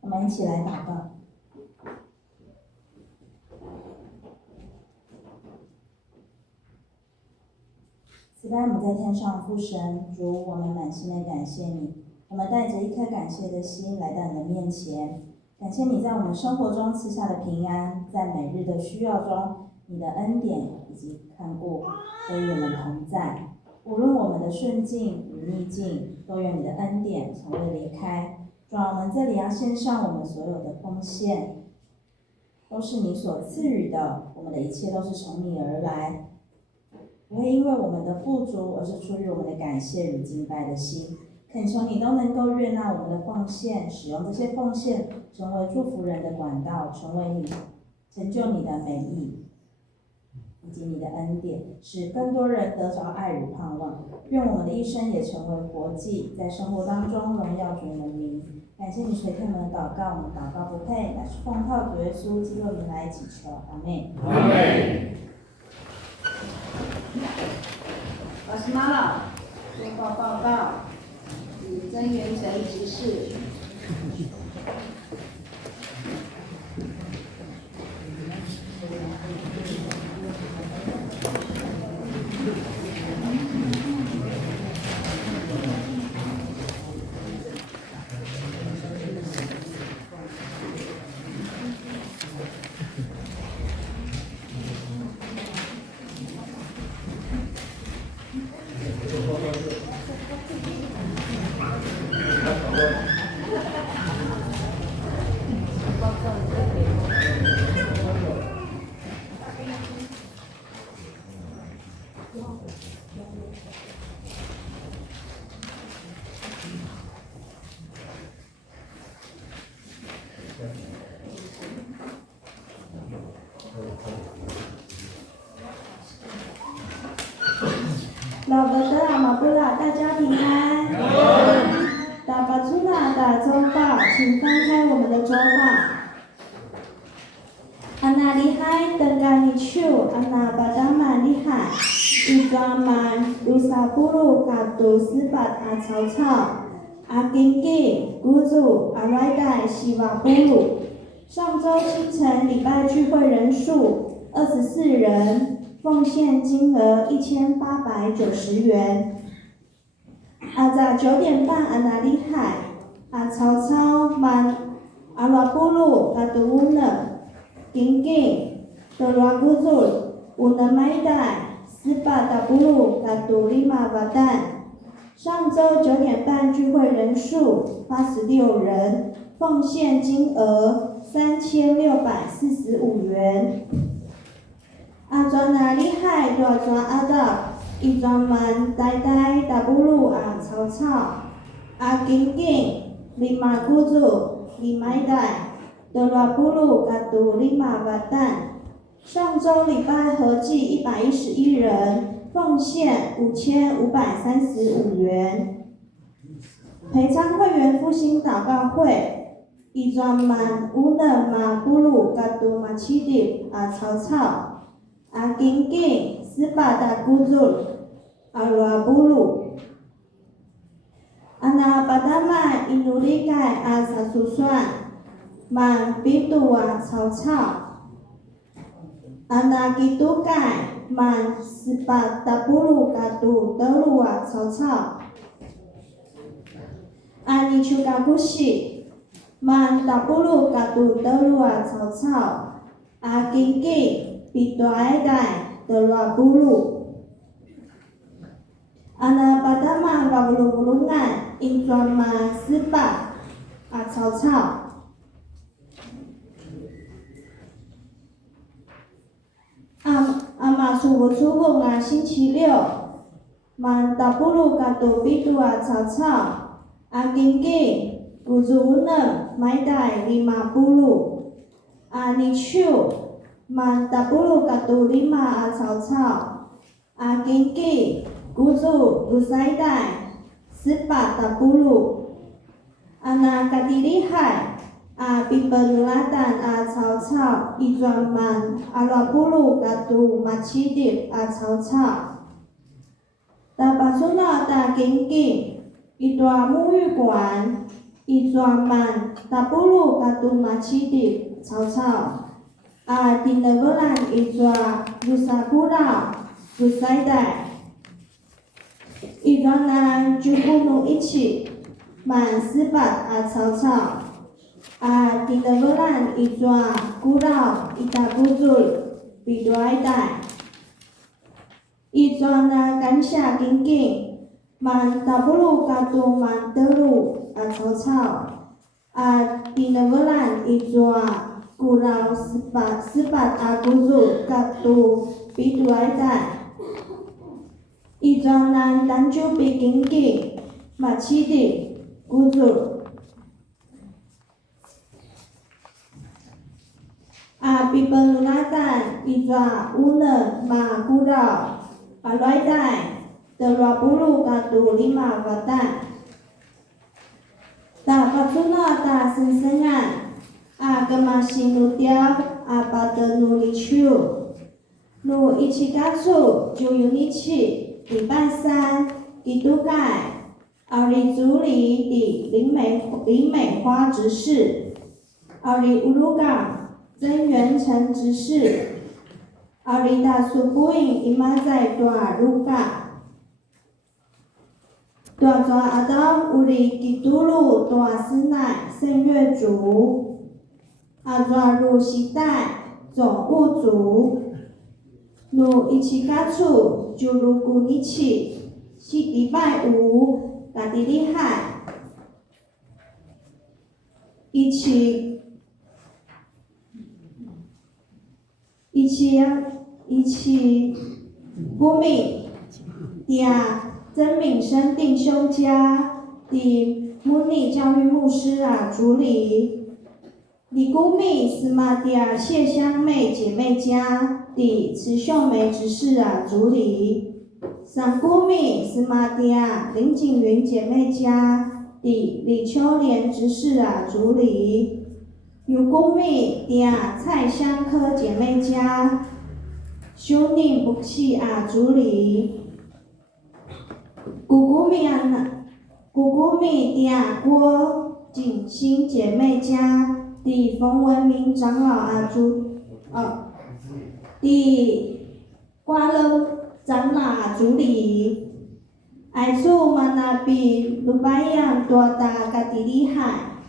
我们一起来祷告。慈爱母在天上父神，主，我们满心的感谢你，我们带着一颗感谢的心来到你的面前，感谢你在我们生活中赐下的平安，在每日的需要中，你的恩典以及看顾都与我们同在。无论我们的顺境与逆境，都愿你的恩典从未离开。主啊，我们这里要献上我们所有的奉献，都是你所赐予的，我们的一切都是从你而来，不会因为我们的富足，而是出于我们的感谢与敬拜的心。恳求你都能够悦纳我们的奉献，使用这些奉献成为祝福人的管道，成为你成就你的美意以及你的恩典，使更多人得着爱与盼望。愿我们的一生也成为活祭，在生活当中荣耀主你的名。感谢你垂听我们的祷告，我们祷告不配，乃是奉靠主耶稣基督的名来祈求，阿们。阿们。老师妈了，宣告报告，曾元成执事。老伯的阿玛布拉，大家平安。打巴祖纳打周报，请翻开我们的周报。安娜厉害，登嘎尼丘，安娜巴达曼厉害，伊抓曼卢萨布鲁嘎杜斯巴阿草草，阿金金古祖阿来代西瓦布鲁。上周清晨礼拜聚会人数24人，奉献金额1890元。阿早9点半，安娜厉害，阿草草曼阿拉布鲁嘎杜乌呢。金金的拉古祖乌能买代480嘎杜里马瓦旦。上周9点半聚会人数86人，奉献金额3645元。阿转那厉害，大转阿道，伊转曼呆呆达布鲁阿草草，阿金金里马古祖里买代。德拉布鲁嘎杜里马瓦旦，上周礼拜合计111人，奉献5535元。陪参会员复兴祷告会，伊专曼乌勒马布鲁嘎杜马奇迪阿草草，阿金金斯巴达古祖阿拉布鲁，阿那巴达曼伊努里盖阿萨苏算。曼比杜啊草草，阿那基督盖曼18嘎杜德鲁啊草草，阿尼丘嘎古西曼10嘎杜德鲁啊草草，阿金金比多埃盖德拉布鲁，阿那巴达曼瓦布鲁布鲁安因专曼18啊草草。阿玛苏布苏布啊，星期六，曼达布鲁嘎杜比杜啊草草，阿金金古祖乌能买代里马布鲁，阿尼丘曼达布鲁嘎杜里马啊草草，阿金金古祖鲁塞代18布鲁，阿那嘎迪里海。阿比本努拉丹阿草草，伊专曼阿拉布鲁嘎杜马奇迪阿草草，达巴苏纳达金金，伊大沐浴馆，伊专曼达布鲁嘎杜马奇迪草草，阿迪那布兰伊专卢萨布拉卢塞代，伊专南朱布努一起曼18阿草草。阿迪德格兰伊抓古老伊达古祖比多埃代，伊抓那感谢金金曼达布鲁嘎杜曼德鲁阿草草，阿迪德格兰伊抓古老18阿古祖嘎杜比多埃代，伊抓那单就比金金马奇迪古祖。阿比本努拉丹伊抓乌勒马古道阿来代德拉布鲁嘎杜里马瓦旦，达巴祖纳达森森安阿格马西努雕阿巴德努里丘，努一起嘎处就有一起礼拜3基督盖奥利祖里的林美花执事，奥利乌鲁港。曾元成执事，奥利达苏布因伊玛在大卢嘎，大抓阿道乌里基督路大斯乃圣乐族，阿抓路西代总务族，努一起嘎处就如古尼起，是礼拜5嘎迪厉害，一起。一起古米dia 曾敏生弟兄家的穆尼教育牧师主理，李古米斯玛dia 谢香妹姐妹家的慈秀梅执事主理，桑古米斯玛dia 林景云姐妹家的李秋莲执事主理，有古米dia 蔡香科姐妹家修宁不弃主理。古古米dia 郭景欣姐妹家的冯文明长老的瓜勒长老主理，爱素玛纳比鲁拜扬多达嘎迪利海，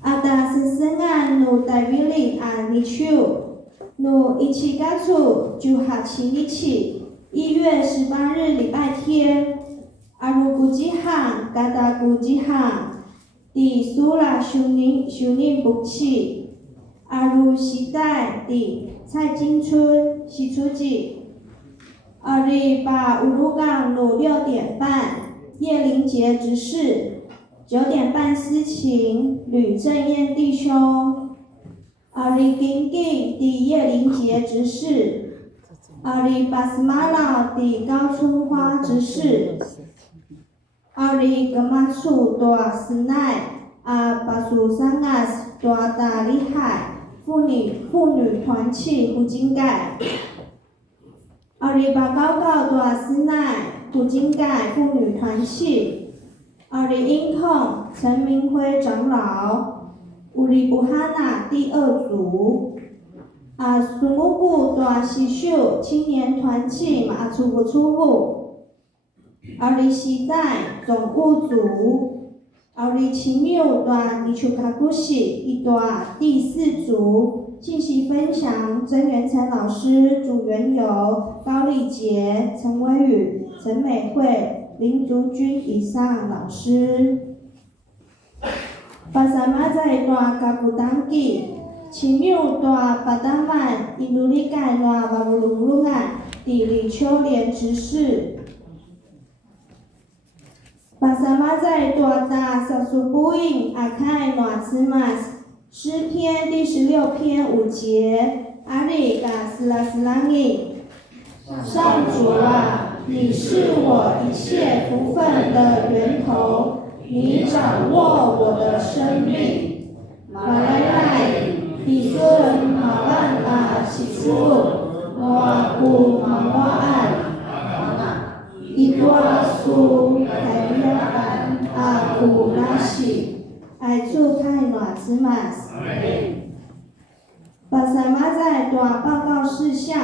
阿达斯森努代比利尼丘努一起嘎处就哈奇尼起1月18日礼拜天。阿鲁古吉行嘎达古吉行的苏拉修宁不弃，阿鲁西代的蔡金春西出记，阿里把乌鲁港路6点半叶灵杰执事，9点半司琴吕正燕弟兄，阿里丁丁的叶灵杰执事，阿里巴斯马老的高春花执事。阿里格玛处多斯奈巴苏桑阿斯多达利海妇女团契胡金盖，阿里巴高高多斯奈胡金盖妇女团契，阿里英控陈明辉长老，乌里布哈纳第2组，苏木布多西秀青年团契马出不出户。奥利西代总务组，奥利青牛段尼丘卡古西一段第4组，信息分享曾元成老师，组员有高丽杰、陈伟宇、陈美惠、林竹君以上老师。巴萨马在段卡布当基，青牛段巴达曼印度里盖段巴布鲁布鲁安，地理秋莲执事。巴萨马在多达萨苏布因阿开诺兹马斯诗篇第16篇5节，阿里嘎斯拉斯拉尼，上主啊，你是我一切福分的源头，你掌握我的生命。马来赖比顿马万起初马古马瓦岸。伊多苏凯利安古拉西，爱处开暖兹马斯。巴萨马在短报告事项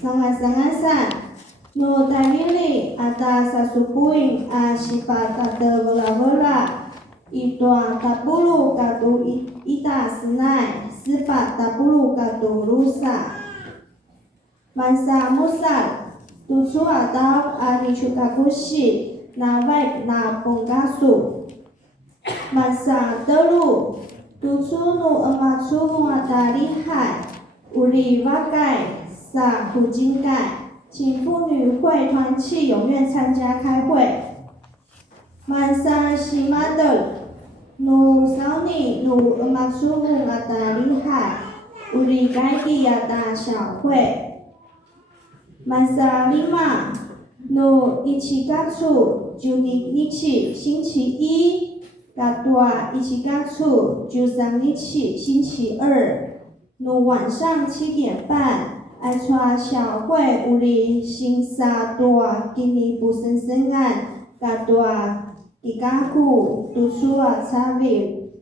，3诺代米里达萨苏布因西巴达德沃拉，一段达布鲁嘎杜伊达斯奈，斯巴达布鲁嘎杜鲁萨，曼萨穆萨。tu su atau ani chukakushi na baik na pungkasu masa telu tu su nu ematsu muatari hai uli wakai sa hujingai，请妇女会团契踊跃参加开会。masa shimada nu sauni nu ematsu muatari hai uli gaiki yada 小会。Masa 5no 1月12日星期一，嘎多1月13日星期二，no 晚上7点半，爱带小会有里新沙多今年不生生案，嘎多伊加库读书参与。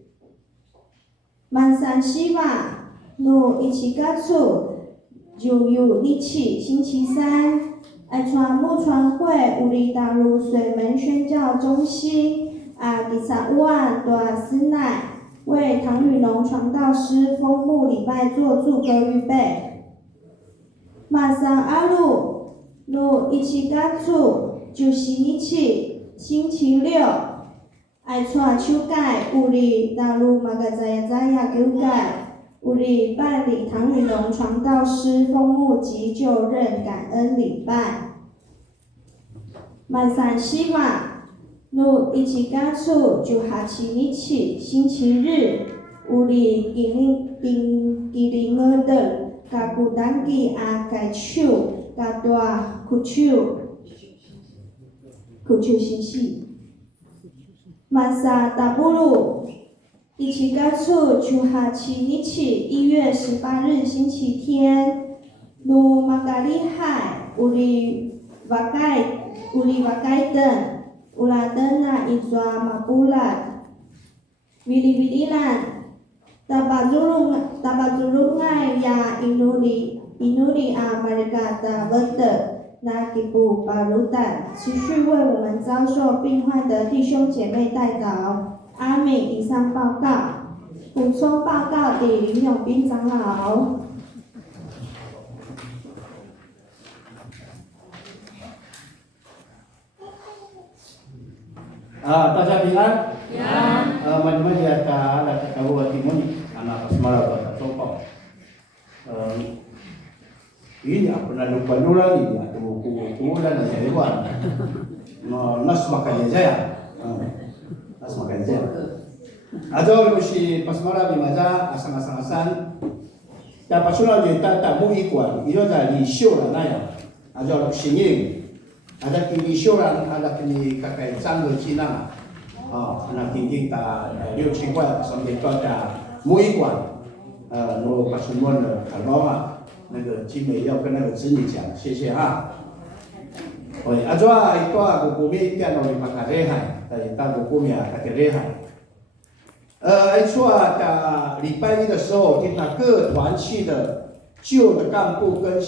Masa 4no 1月9日星期三，爱传木传会有里打入水门宣教中心第3万多斯奈为唐雨农传道师封牧礼拜做祝歌预备。马上阿鲁1月12日星期六，爱传秋改有里打入马个在教会五里办理唐雨龙传道师封牧及就任感恩礼拜。Masansiva no 1月18日星期日，우리 기능들 갖고 당기 아가추 가도아 구추 신시. Masa Tabulu 1月18日1月18日星期天，no Magalihai uli Wakaidan Uladana Izwa Mabulat Wili-wililan Tabazulungai ya inuli Amerika Tabete Nakibu Barutan 持续为我们遭受病患的弟兄姐妹代祷。阿美以上报告。补充报告给林永斌长老。大家平安。平安。Mari-mari kita tahu timoni anak asmara pada topau. Ini apa nak lupa nula ni? Ada buku dan ada hewan. Nas makan jaya. Nas makan jaya. Ada mesti pasmara bimaja asang-asang. Dapat surat dia tak mu ikuan. Ia dah di show lah naya. Ada singing. Ada kini shoran, ada kini kakak sang的去那，那听听他6000块，上面多的每一管，我把春晚的看到嘛，那个集美要跟那个子女讲，谢谢哈。阿祖啊，一多古米电脑里把它厉害，但是大古米啊，它的厉害。一说的礼拜一的时候，听他各团契的旧的干部跟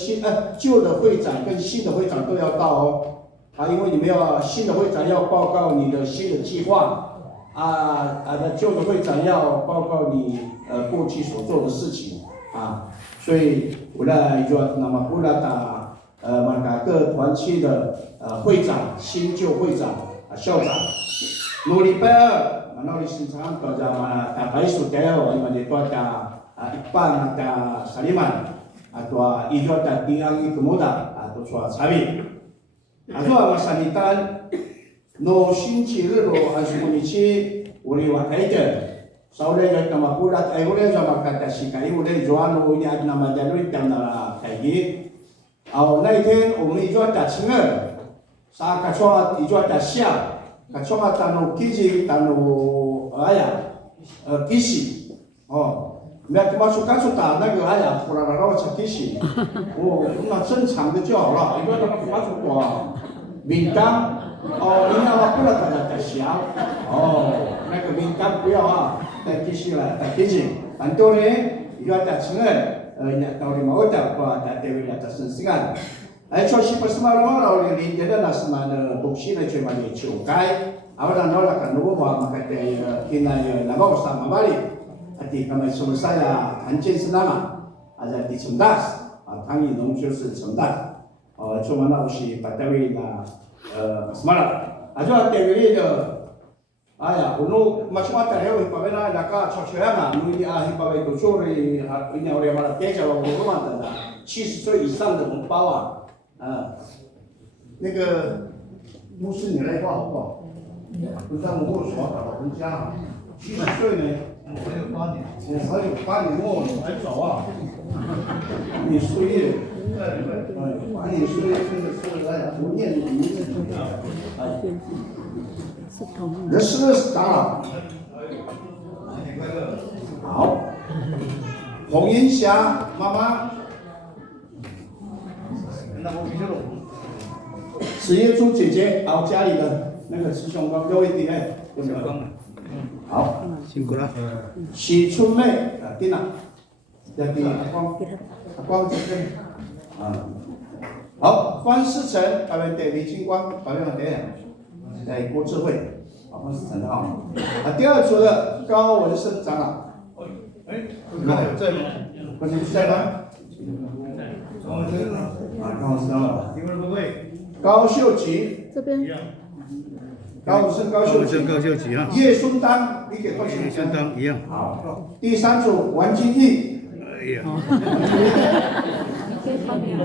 旧的会长跟新的会长都要到哦。因为你们要新的会长要报告你的新的计划，那旧的会长要报告你过去所做的事情所以我来就那么布拉达每个团契的会长、新旧会长、校长，礼拜二，那里现场大家嘛打白薯条，因为多的一般的萨利曼，多一桌的第二个木的都说差别。Azwa masanitan no星期日no asmunichi uli wakaida saudara nama pulat ai ule sama kata sikai ule juan no ini ada nama jalur tanah kaigi au那天我们一桌打青二sa kacau一桌打下kacau tanu kiji tanu kisi那masuk kasus tak那个pulang rawa sakisi那正常的就好了一个那个masuk bintang ini awak pula tak ada siap那个bintang 不要tak kisi lah tak kisi bantu ni juga tak sengat nak tahu lima otak tak dewi tak sensingan cuaca persemalam orang ni jadi nak semana bukti nak cuma dia cukai awak dah nolak kan nubuh maka dia kena nama usah membalik hati kami selesai anjing senama ada di cerdas tangi nong 就是承担cuma nak usi patawi na semarang aja teori de unu macam-macam ya hipabena daka chochoyama nuni hipabe to chori ini orang mana keja wa rumah的70岁以上的同胞那个牧师你来话好不好？不像我们说老人家70岁呢还有8年我还早你岁月你岁月真的是不念名字人是长老好洪云霞妈妈史业珠姐姐家里的那个师兄光各位弟妹好辛苦了许春妹丁娜jadi光这边好方世成百分点李金光百分点在郭智慧方世成的第二组的高文生长老在吗？不是在吗？高文生长老高秀吉这边高文生高秀吉叶孙当你给多少叶孙当一样好第三组王金义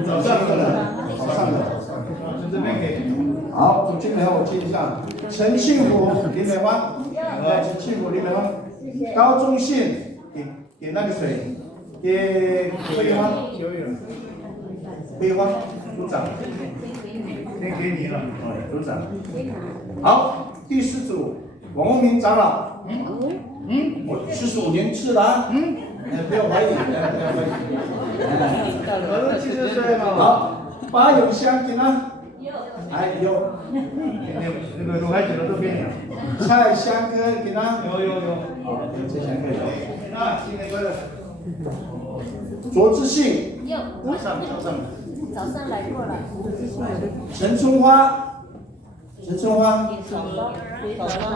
早上的。这边给。好，主经理和我记一下，陈庆福、林美花，陈庆福、林美花，高中信给那个谁，给桂花，桂花组长，先给你了，组长。好，第4组，王洪明长老，我45年次的啊，不要怀疑，不要怀疑。我都70岁了。好，巴永香给呢？哎有。那个卢海姐的都给你了。蔡香哥给他。有。好，蔡香哥有。那新年快乐。卓志信。有。早上来过了。陈春花。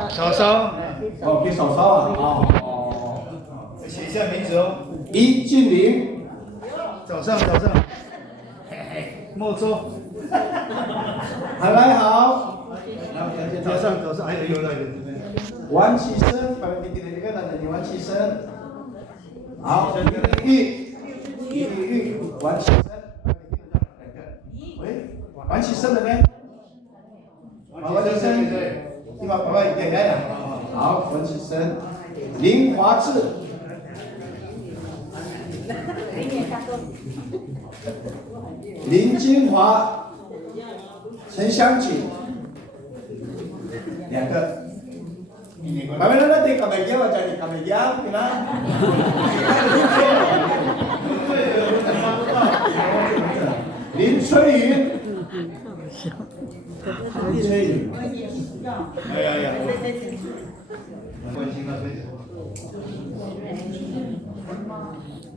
嫂嫂。哦，给嫂嫂啊。哦。写一下名字哦。李静玲。早上。莫州。海来好。早上，还有那个。王启生，把你给那个你王启生。好，李玉，王启生。喂，王启生的呢？王启生，你把爸爸点开了。好，王启生，林华志。林金华、陈香锦2个。Kami na natin kamay yaw, jadi kamay yaw, kina. 林翠云。哎呀。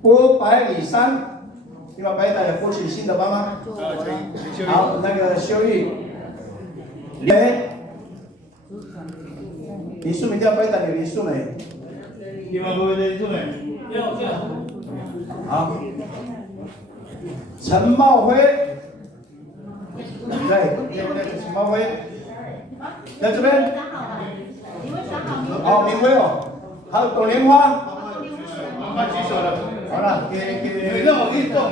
郭百里山。你把白带过去新的帮吗？好，那个修玉，李素梅叫白带给李素梅。你们不会李素梅？好，陈茂辉，对，陈茂辉，在这边。好，明辉哦，还有董莲花。妈举手了。好了，给让我运动。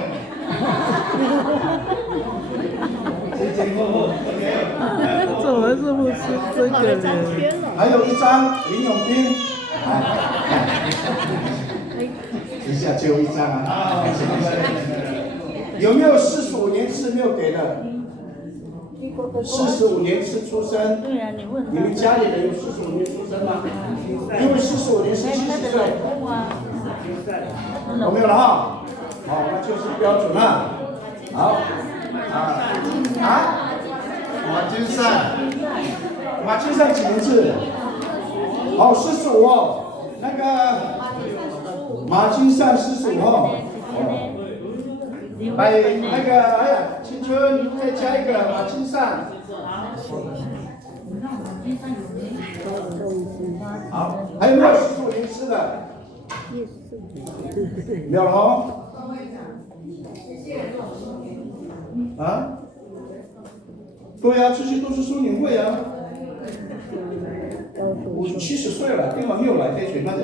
怎么这么是这个人？还有一张林永斌，一下就一张啊！有没有45年次没有给的？45年次出生，你们家里人有45年出生吗？因为45年是70岁，有没有了哈？好，那就是标准了。好，马金善几年次？哦，45哦，那个马金善45哦。来，那个，哎呀，青春再加一个马金善。好，还有没有45年次的？没有了哦。啊？对呀，这些都是说年会啊。我70岁了，根本没有来这群大家。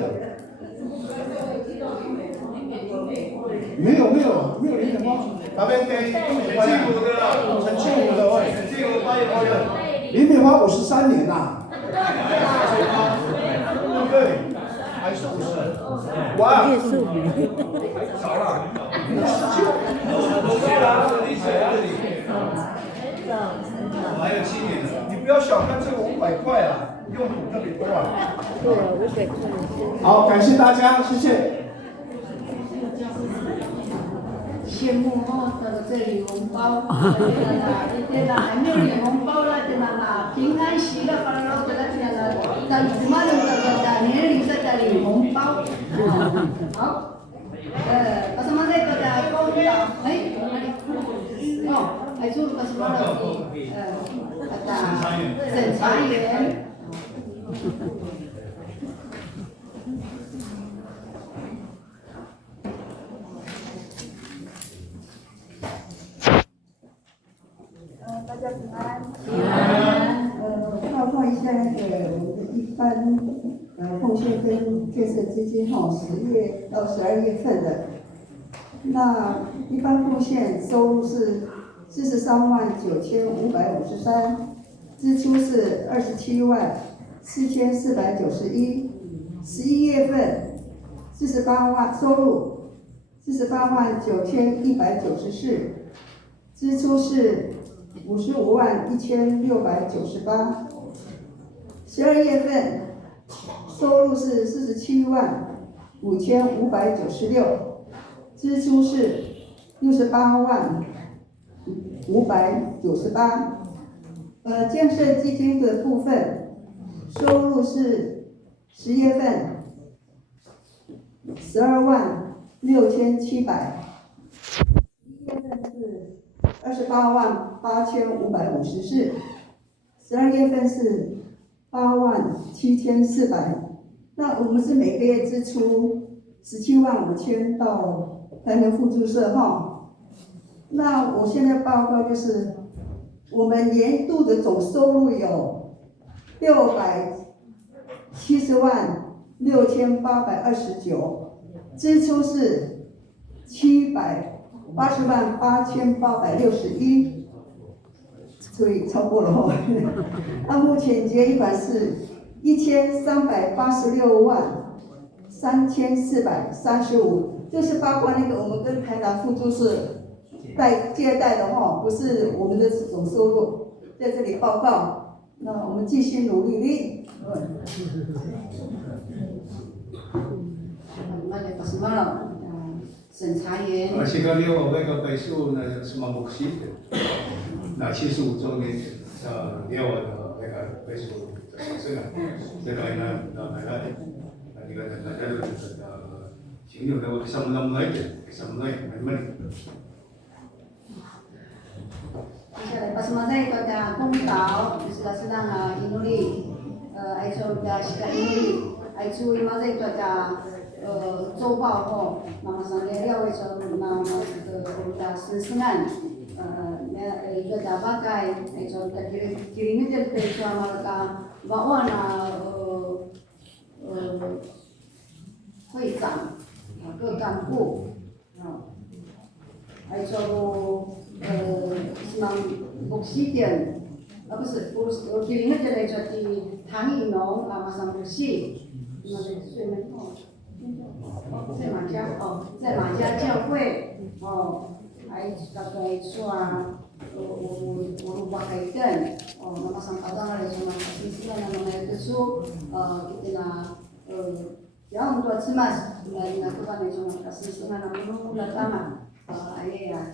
没有林美花，那边给陈庆武的了，陈庆武的喂，陈庆武8月8日。林美花53年呐。对不对？还是50？哇，少了还有7年的。你不要小看这个500块啊，用途特别多啊。对，500块。好，感谢大家，谢谢。羡慕哦，这个领红包，对啦，还没有领红包了，对啦，平安喜乐，巴拉巴拉这样的，但古马人的年龄在领红包，好，pas mana itu ada kau bilang, oh, itu pas mana kata 审查员。大家平安。报告一下那个我们的一般奉献跟建设基金10月到12月份的那一般奉献收入是439553，支出是274491。11月份48万收入489194，支出是551698。12月份收入是475596，支出是685598。建设基金的部分，收入是10月份126700，1月份是288554，12月份是87400。那我们是每个月支出175000到台南互助社哈。那我现在报告就是，我们年度的总收入有6706829，支出是7808861，所以超过了哈。那目前结余款是1,3863435，就是包括那个我们跟台南互助社接待的哈，不是我们的总收入，在这里报告。那我们继续努力。审查员。시간이 오백가 배수 나 스마복시 나 75周年내와 내가 배수 제가 나 이거 나를 지금 내가 많이 接下来Basmazai pada Kongtao, sedang inuli, aiso dah sila inuli, aiso imazai pada 周报后，那么上来了aiso na dah sensengan, aiso dah bagai, aiso dah kirim dia aiso mereka bawa na 会长，各干部，aiso Islam Oksigen,不是kirimnya jadi jadi Tangi Nong Masam Bersih， 在马家教会还大概说我pakai kan nama sampaikan oleh semua siswa yang itu kita yang untuk cemas dilakukan oleh semua siswa yang pertama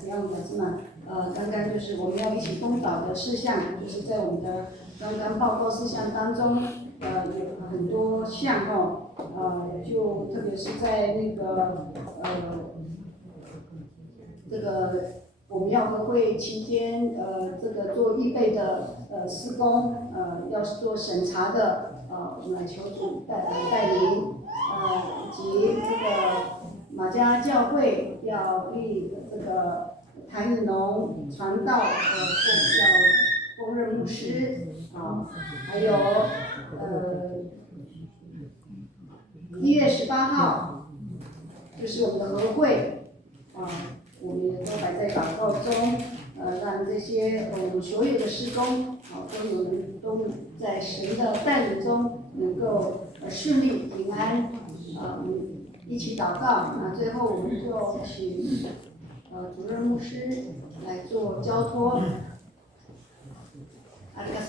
yang pertama 刚刚就是我们要一起公导的事项，就是在我们的刚刚报告事项当中，有很多项就特别是在那个这个我们要和会期间，这个做预备的施工，要做审查的，我们来求主带领，以及这个马家教会要立这个。谭以农传道要公认牧师还有1月18号就是我们的和会我们也都摆在祷告中让这些我们所有的施工都在神的带领中能够顺利平安一起祷告最后我们就请主任牧师来做交托。Atas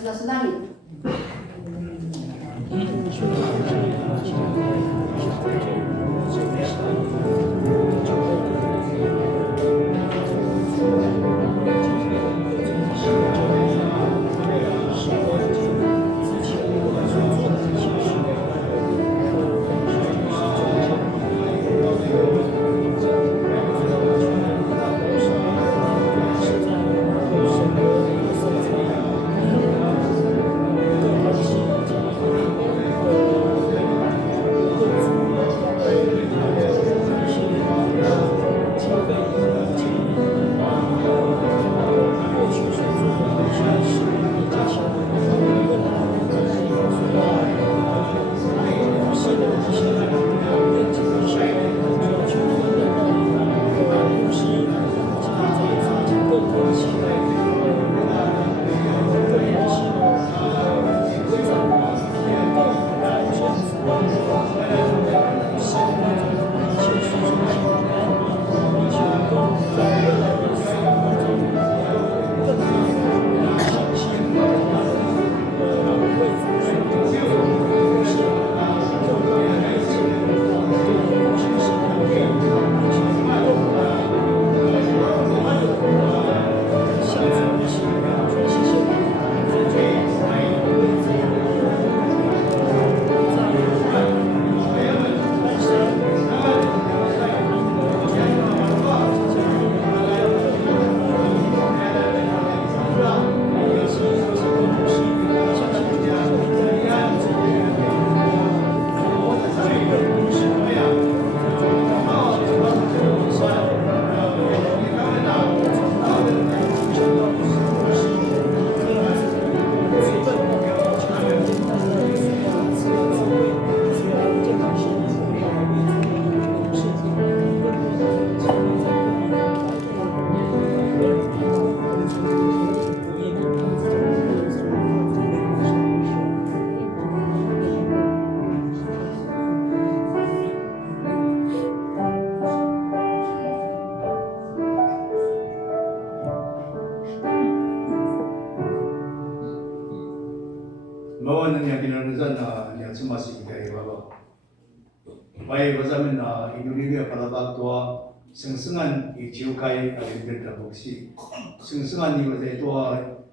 Baik bersama Indonesia pada waktu sengsengan hijau kai alim terboksi. Sengsengan ni macam itu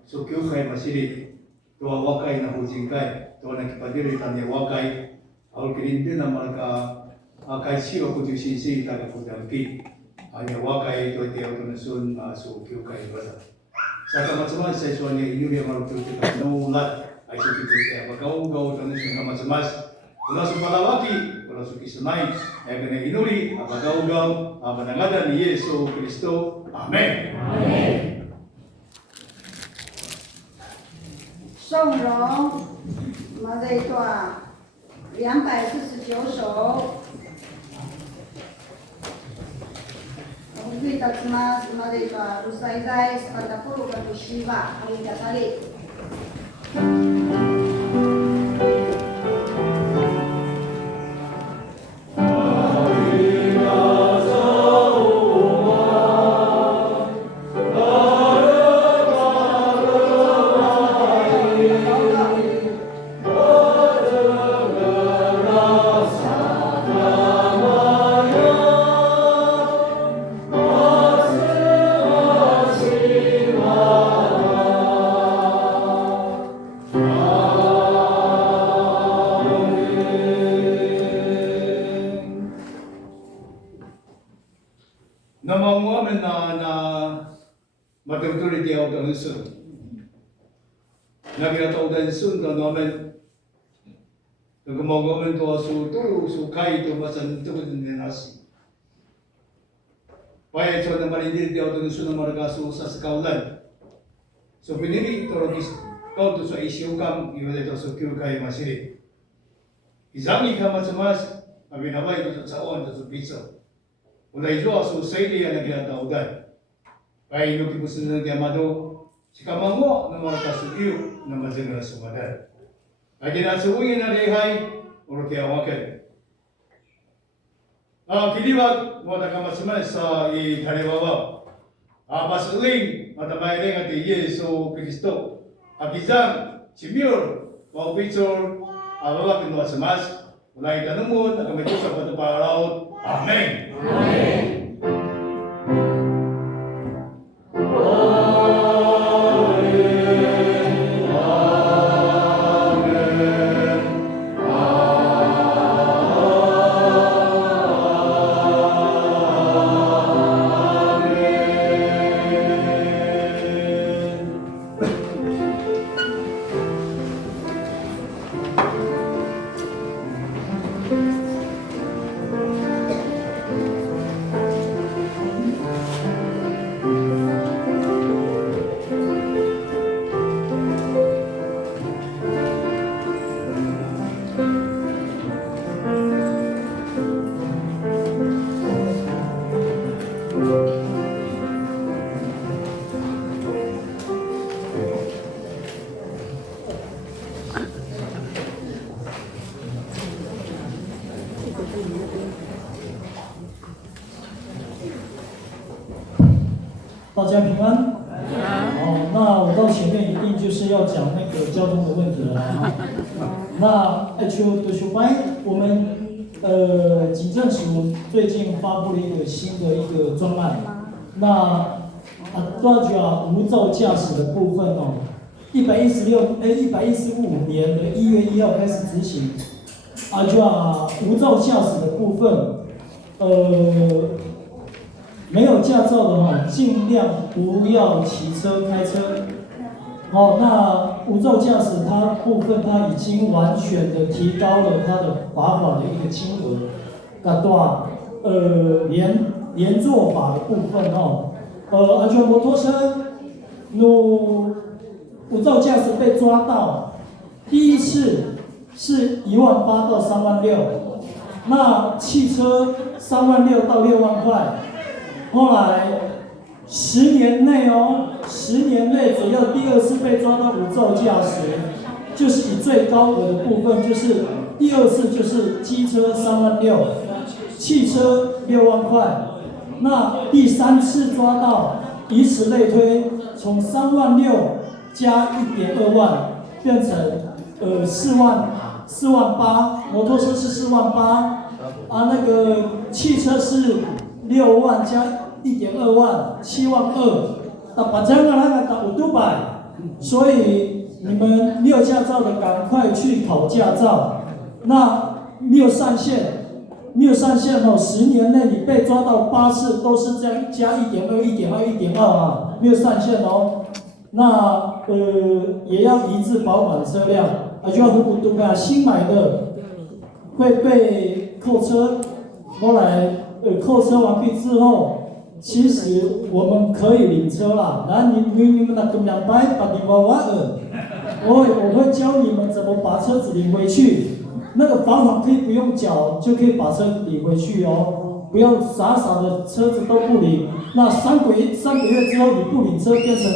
sukyu kai masih tua wakai na hujing kai, tua nak kipadiri tanya wakai. Awal kirinti nama mereka kai siapa puju sisi tak kudampi. Hanya wakai itu dia tu nasun sukyu kai berada. Saya macam-macam saya suanya Indonesia malu tu kita nulat. Aisyah kita dia bagau-gau tu nasun macam-macam. Wala sa palawaki, wala sa kisanay, ay kanay-inuri, abagaw-gaw, abanangadan ni Yesu Kristo. Amen. Amen. 颂荣，我们这一段249首。Mungkin tak cuma mereka usai-usai pada puluh bermusibah hari kali. Sundan namin nagmamagaman to sukai to basan to din nasi. Paya so na malindir dia to sundan maragaso sa kaulan. So pinili to rogis kau to sa isyu kam iwala to so kai masiri. Izami ka mas abinaway to sa on to pizza. Ulay jo so saili na ginatawdan. Paya ino kipusun na mado si kamango na maragasukiyo na mazina sumadal. Lagi na suwingin na lehay, uro kaya wakin. Kiliwag, wala ka masamay sa italiwawa. Pasuling, matamayling at Yesu Kristo. Akizang, simur, wawpitsor, awawak ng masamas. Wala itanumod, nakamito sa pataparaw. Amen. Amen.大家平安。好，那我到前面一定就是要讲那个交通的问题了啊。那我们警政署最近发布了一个新的一个专案，那无照驾驶的部分哦，115年的1月1号开始执行，无照驾驶的部分，没有驾照的哈，尽量不要骑车开车。好，那无照驾驶它部分，它已经完全的提高了它的罚款的一个金额。连坐法的部分哦，摩托车，无照驾驶被抓到，第一次是18000到36000，那汽车36000到6万块。后来10年内10年内只要第二次被抓到无照驾驶，就是以最高额的部分，就是第二次就是机车36000，汽车6万块。那第三次抓到，以此类推，从36000加1.2万，变成4万8，摩托车是4万8，那个汽车是6万加1.2万，7万2。那把这个那个打500，所以你们没有驾照的赶快去考驾照。那没有上限，没有上限哦，10年内你被抓到8次都是这样加1.2啊，没有上限哦。那也要移至保管车辆，就要糊涂啊，新买的会被扣车。后来扣车完毕之后。其实我们可以领车啦，然后你们那个200把你娃娃我会教你们怎么把车子领回去。那个罚款可以不用缴，就可以把车领回去哦。不要傻傻的车子都不领，那3个月之后你不领车，变成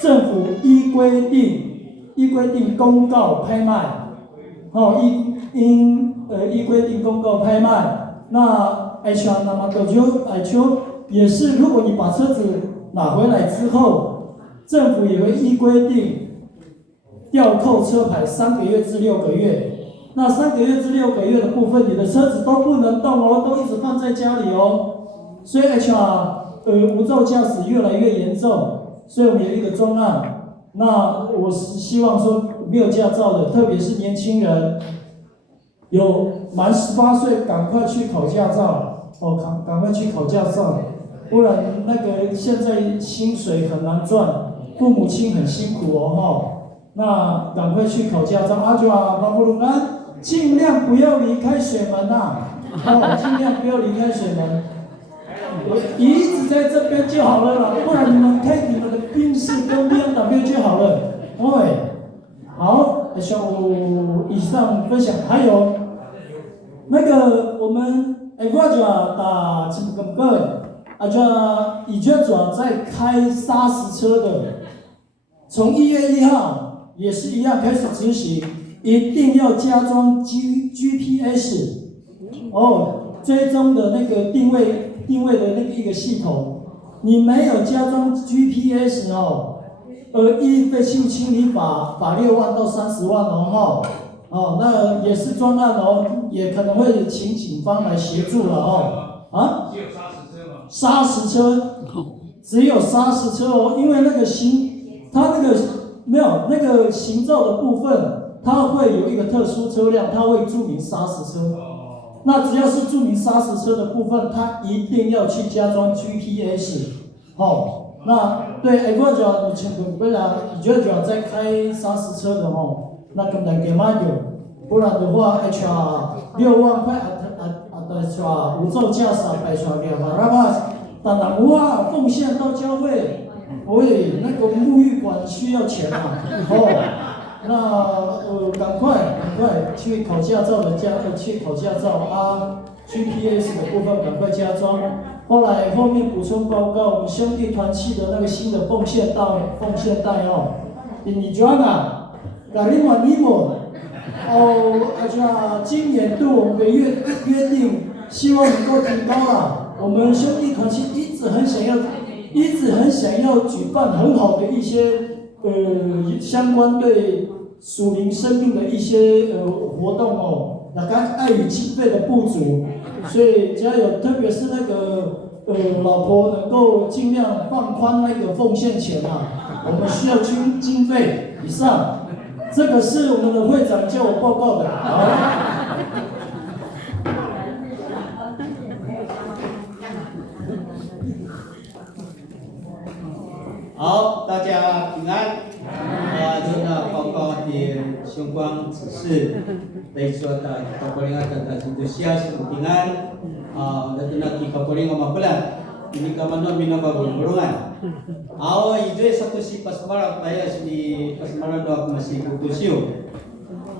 政府依规定公告拍卖，依规定公告拍卖。那那么就也是，如果你把车子拿回来之后，政府也会依规定吊扣车牌3个月至6个月。那3个月至6个月的部分，你的车子都不能动哦，都一直放在家里哦。所以无照驾驶越来越严重，所以我们有一个专案。那我是希望说，没有驾照的，特别是年轻人，有满18岁，赶快去考驾照哦，赶快去考驾照。不然那个现在薪水很难赚，父母亲很辛苦哦那赶快去考驾照，巴布鲁安，尽量不要离开水门尽量不要离开水门。我一直在这边就好了啦，不然你们开你们的宾士跟 BMW 就好了。好，以上分享，还有那个我们打几个。以前主要在开砂石车的，从1月1号也是一样开始执行，一定要加装 GPS 追踪的那个定位的那个一个系统。你没有加装 GPS 依废弃物清理法罚6万到30万那也是专案也可能会请警方来协助了砂石车只有砂石车因为它没有那个行照的部分，它会有一个特殊车辆，它会注明砂石车。那只要是注明砂石车的部分，它一定要去加装 GPS。那对，我讲你前不然，你就要在开砂石车的那根本给卖掉，不然的话，6万块无照驾驶白刷掉嘛，那么当然奉献到教会，那个沐浴馆需要钱那赶快去考驾照的去考驾照GPS 的部分赶快加装。后面补充报告，我们兄弟团契的那个新的奉献带你知道吗？今年对我们的约定，希望能够提高了。我们兄弟团契一直很想要举办很好的一些相关对属灵生命的一些活动那个碍于经费的不足，所以只要有特别是那个老婆能够尽量放宽那个奉献钱我们需要经费以上。这个是我们的会长叫我报告的。好，大家平安。这个报告的相关指示，来说的报告里ada antusias平安。dan kita paling mapelan. Ini kamano minababul burungan. Itu satu si pasmara taya si pasmara doa masih kutusio.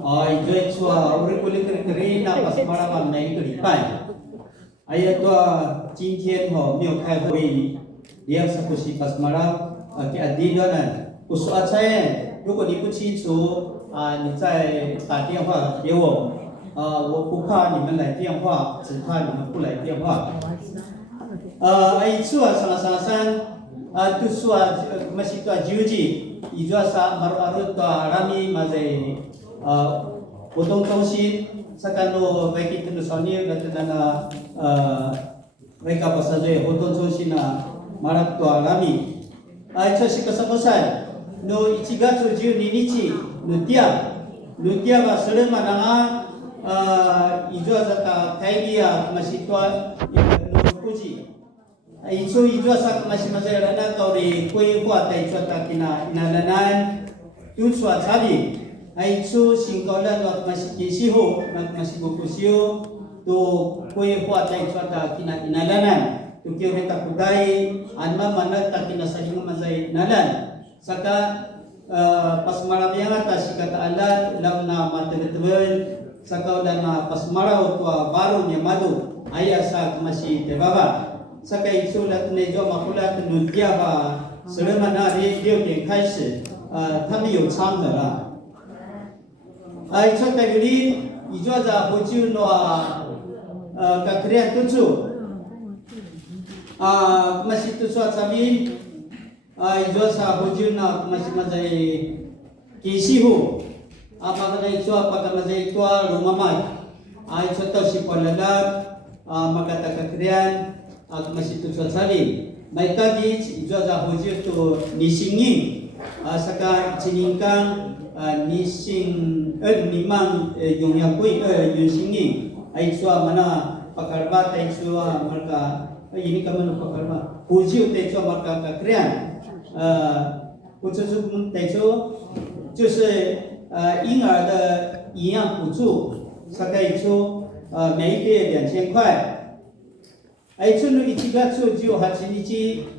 Itu cua urip kulit kering na pasmara mamai kelipai. Ayat doa 今天没有开会，yang satu si pasmara keadilan usuat saya， 如果你不清楚你再打电话给我。我不怕你们来电话，只怕你们不来电话。Itu sama-sama tu masih tu juji, itu sa baru-baru tu rami mazai potong tongsi saka no baik itu no soni latana mereka pasaje hoton sosina marak to alami aicho shikasamusai no 1月12日no dia ba selama nanga ijua zata kaidia masih tua no puji aicho ijua sak masih rana kauri koi kuat aicho takina inalanan tu sua sabi aicho singkolan wat masih kisiho nak masih bukusio tu koi kuat aicho takina inalanan tu kira takudai anma mana takina sahinga mazai nalan saka pas marabiyang atas kata alat lamna matebetebel saka dana pas marau tua baru nya madu ayah sa masih tebaba saka itu lat nejo makulat nutia ba selama hari dia yang 开始他们有唱的啦ai cho ta gili ijo za hoju no kakrian tuju masih tu suat sabi ijo sa hoju na masih mazai kisihu apa kana ijo apa kana mazai tua rumamai ai cho ta si palala makata kakrian masih tu suat sabi mai kagi ijo za hoju tu nisingi saka ciningkang nising nimang yung yakui yung singi ay suwa mana pakarba tay suwa marka ini kaman pakarba hujiu tay suwa marka kakrian 不支出带出就是婴儿的营养补助，大概出每一个月2000块。itu nu 1月18日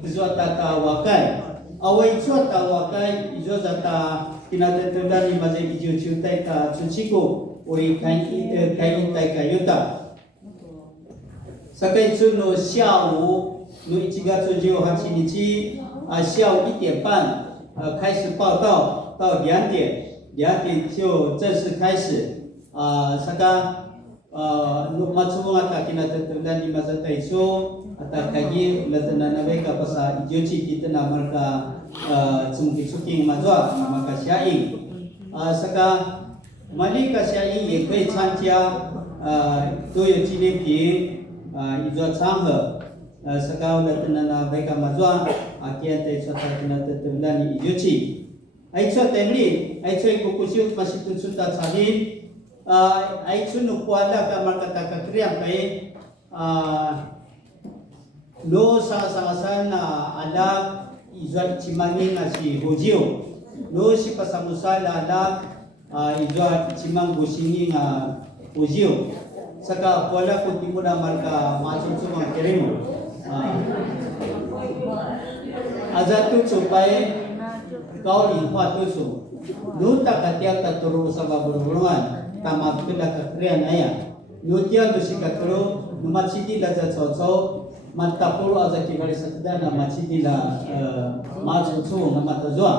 izo tata wakai. Awai izo tata wakai izo tata kinatatulan ni mazai ijo chutai ta chuchiko ori kai tai kayuta. Sakai itu nu 下午nu 1月18日下午1点半开始报道到2点，2点就正式开始。saka matsumunga ta kinatatulan ni mazai taiso atau kagi latana nabe ka pasa ijoci kita na marka sungki mazwa maka syai saka mali ka syai ye kwe chantia to ye chile pi ijo changhe saka latana nabe ka mazwa akia te chata kinatatulan ni ijoci aicho temli aicho kukusyu masih tunsuta salin aicho no kuala ka marka ta kakriam kai lo sa na ala izwa chimangin na si hojio lo si pasamusala ala izwa chimang busini nga hojio saka wala ko timo na marka machungsumang keremo azatu chupai kau lihat tu su lu tak katiak tak turun sama berhubungan tamat kena kekrian ayah lu tiap bersihkan kru numat sidi lajar cocok mantapulu aza kibali satda na machidi la machuchu na matazwa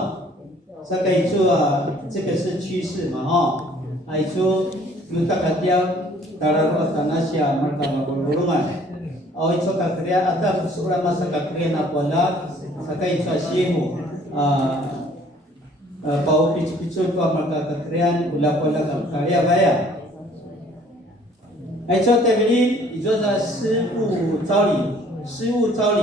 saka itu 这个是趋势嘛itu kita katia taruh tanasya mereka berhubungan itu kakria ada surah masa kakria na pola saka itu asimu pau picu pa mereka kakrian ula pola kakria baya itu tebili itu za 事物招理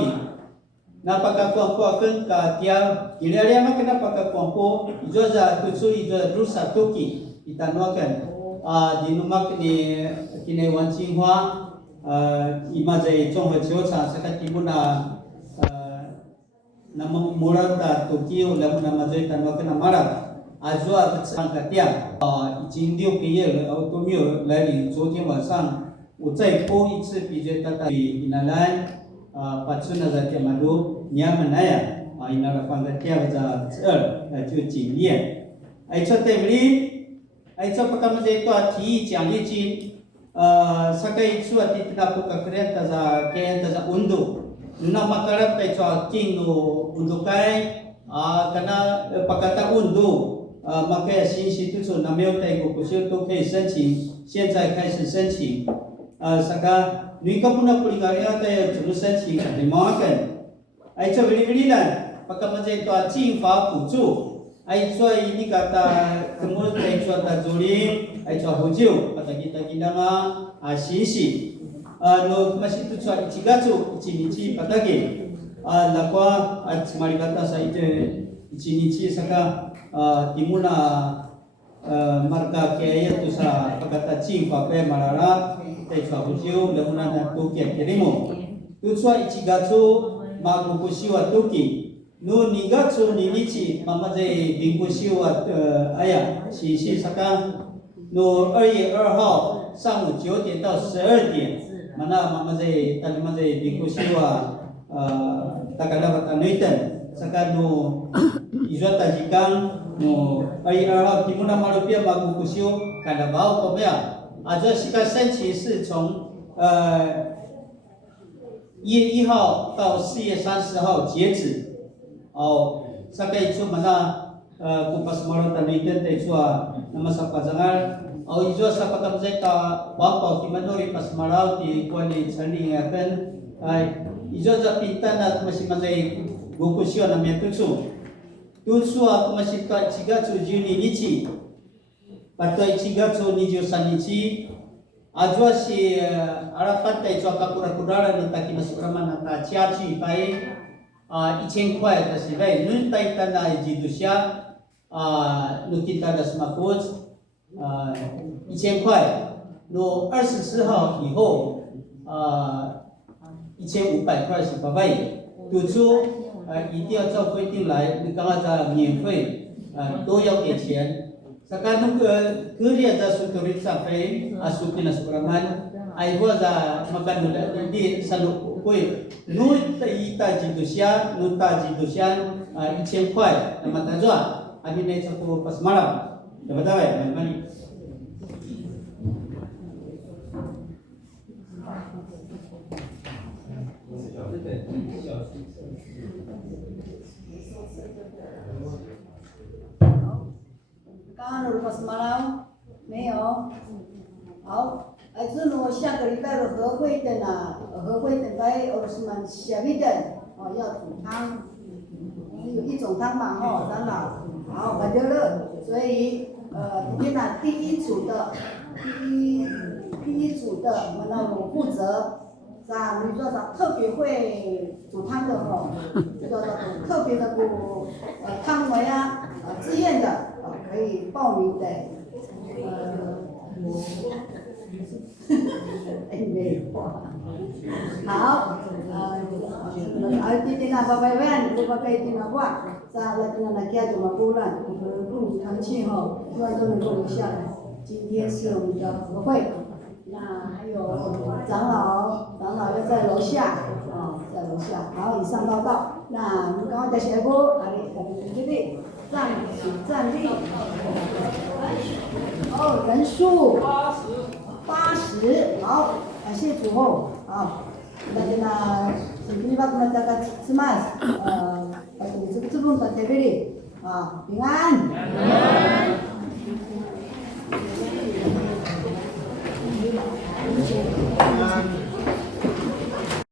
napakakuangkuakeun ka tiap ilalia mah kena pakakuangku ijo za kucu ijo rusa tuki itanuakeun di numak ni kine wan Tsinghua ima jai chonghe chiocha saka timuna nama murad ta tuki ulam nama jai tanuakeun marat azwa ka tiap jingdiu piye automio lari 昨天晚上我再播一次比较大的inalan Patsuna za tia madu nyaman aya inara pangga tia za ju jing lian ai cho te bli ai cho pakam ze to ti jiang li jin sakai chu ati tina pu ka kren ta za ken ta za undu nuna makarap tai cho king no undu kai kana pakata undu makai新系统所那没有带过不是都可以申请现在开始申请saka ni ka puna puligaria ta juru申请你 makan ai cho bili bili lan pakam je to 进法补助 ai chua ini kata kemul ai chua ta juri ai chua hujiu kata kita gindanga sisi no masih tu chua ichigatsu ichinichi patagi lakwa mari kata sa ite ichinichi saka timuna marka kaya tu sa pagkata ching pape marara tai chua hujiu lemuna na tuki kirimu tu chua ichigatsu magukushiwa tuki no nigatsu ninichi mamaze bingkushiwa aya si saka no 2月2号上午9点到12点mana mamaze talimaze bingkushiwa takala batanuiten saka no izota jikang no 2月2号timuna malupia magukushiwa kadabao komea aja sika senchi是从1月1号到4月30号截止。sakai itu mana kupas malu tadi tente cua nama sapa jangan ijo sapa kamzeta bapa kimanori pas malau di kuali chani akan ijo japinta na masih masih gokusio na metusu tusu aku masih ka chigatsu juni nichi patoi chigatsu 23日ajwa si arapat tai cua kakura-kurara na taki masukama na ta chiachi pai 1000块的是为nun tai tanah jidusya kita ada smartphone 1000块no 24号以后1500块是不费读书一定要照规定来你刚刚讲免费都要给钱 sekarang kerja za suturi sampai asukin asuraman ai za makan di saluk koi nu ita jidusya nu ta jidusya 1000块那么他说abi naik satu pas malam dapat tahu ya mani刚刚如果是马老没有，好，这我下个礼拜的和会的呢，和会的该有什么下面的要煮汤，有一种汤嘛长老，好，我就了，所以今天呢第一组的我们我负责，是吧？你说啥特别会煮汤的这个特别的汤唯自愿的。可以报名的，没有，好，今天那宝贝们，如果可以听的话，在那今天那家怎么不乱，录堂庆希望都能够留下来。今天是我们的和会，那还有长老要在楼下，在楼下，好，以上报告。那我们刚刚在写过，这里。站立，人数80，好，感谢主后，好，大家呢，今天把我们大家吃嘛，这个这种的特别的，平安。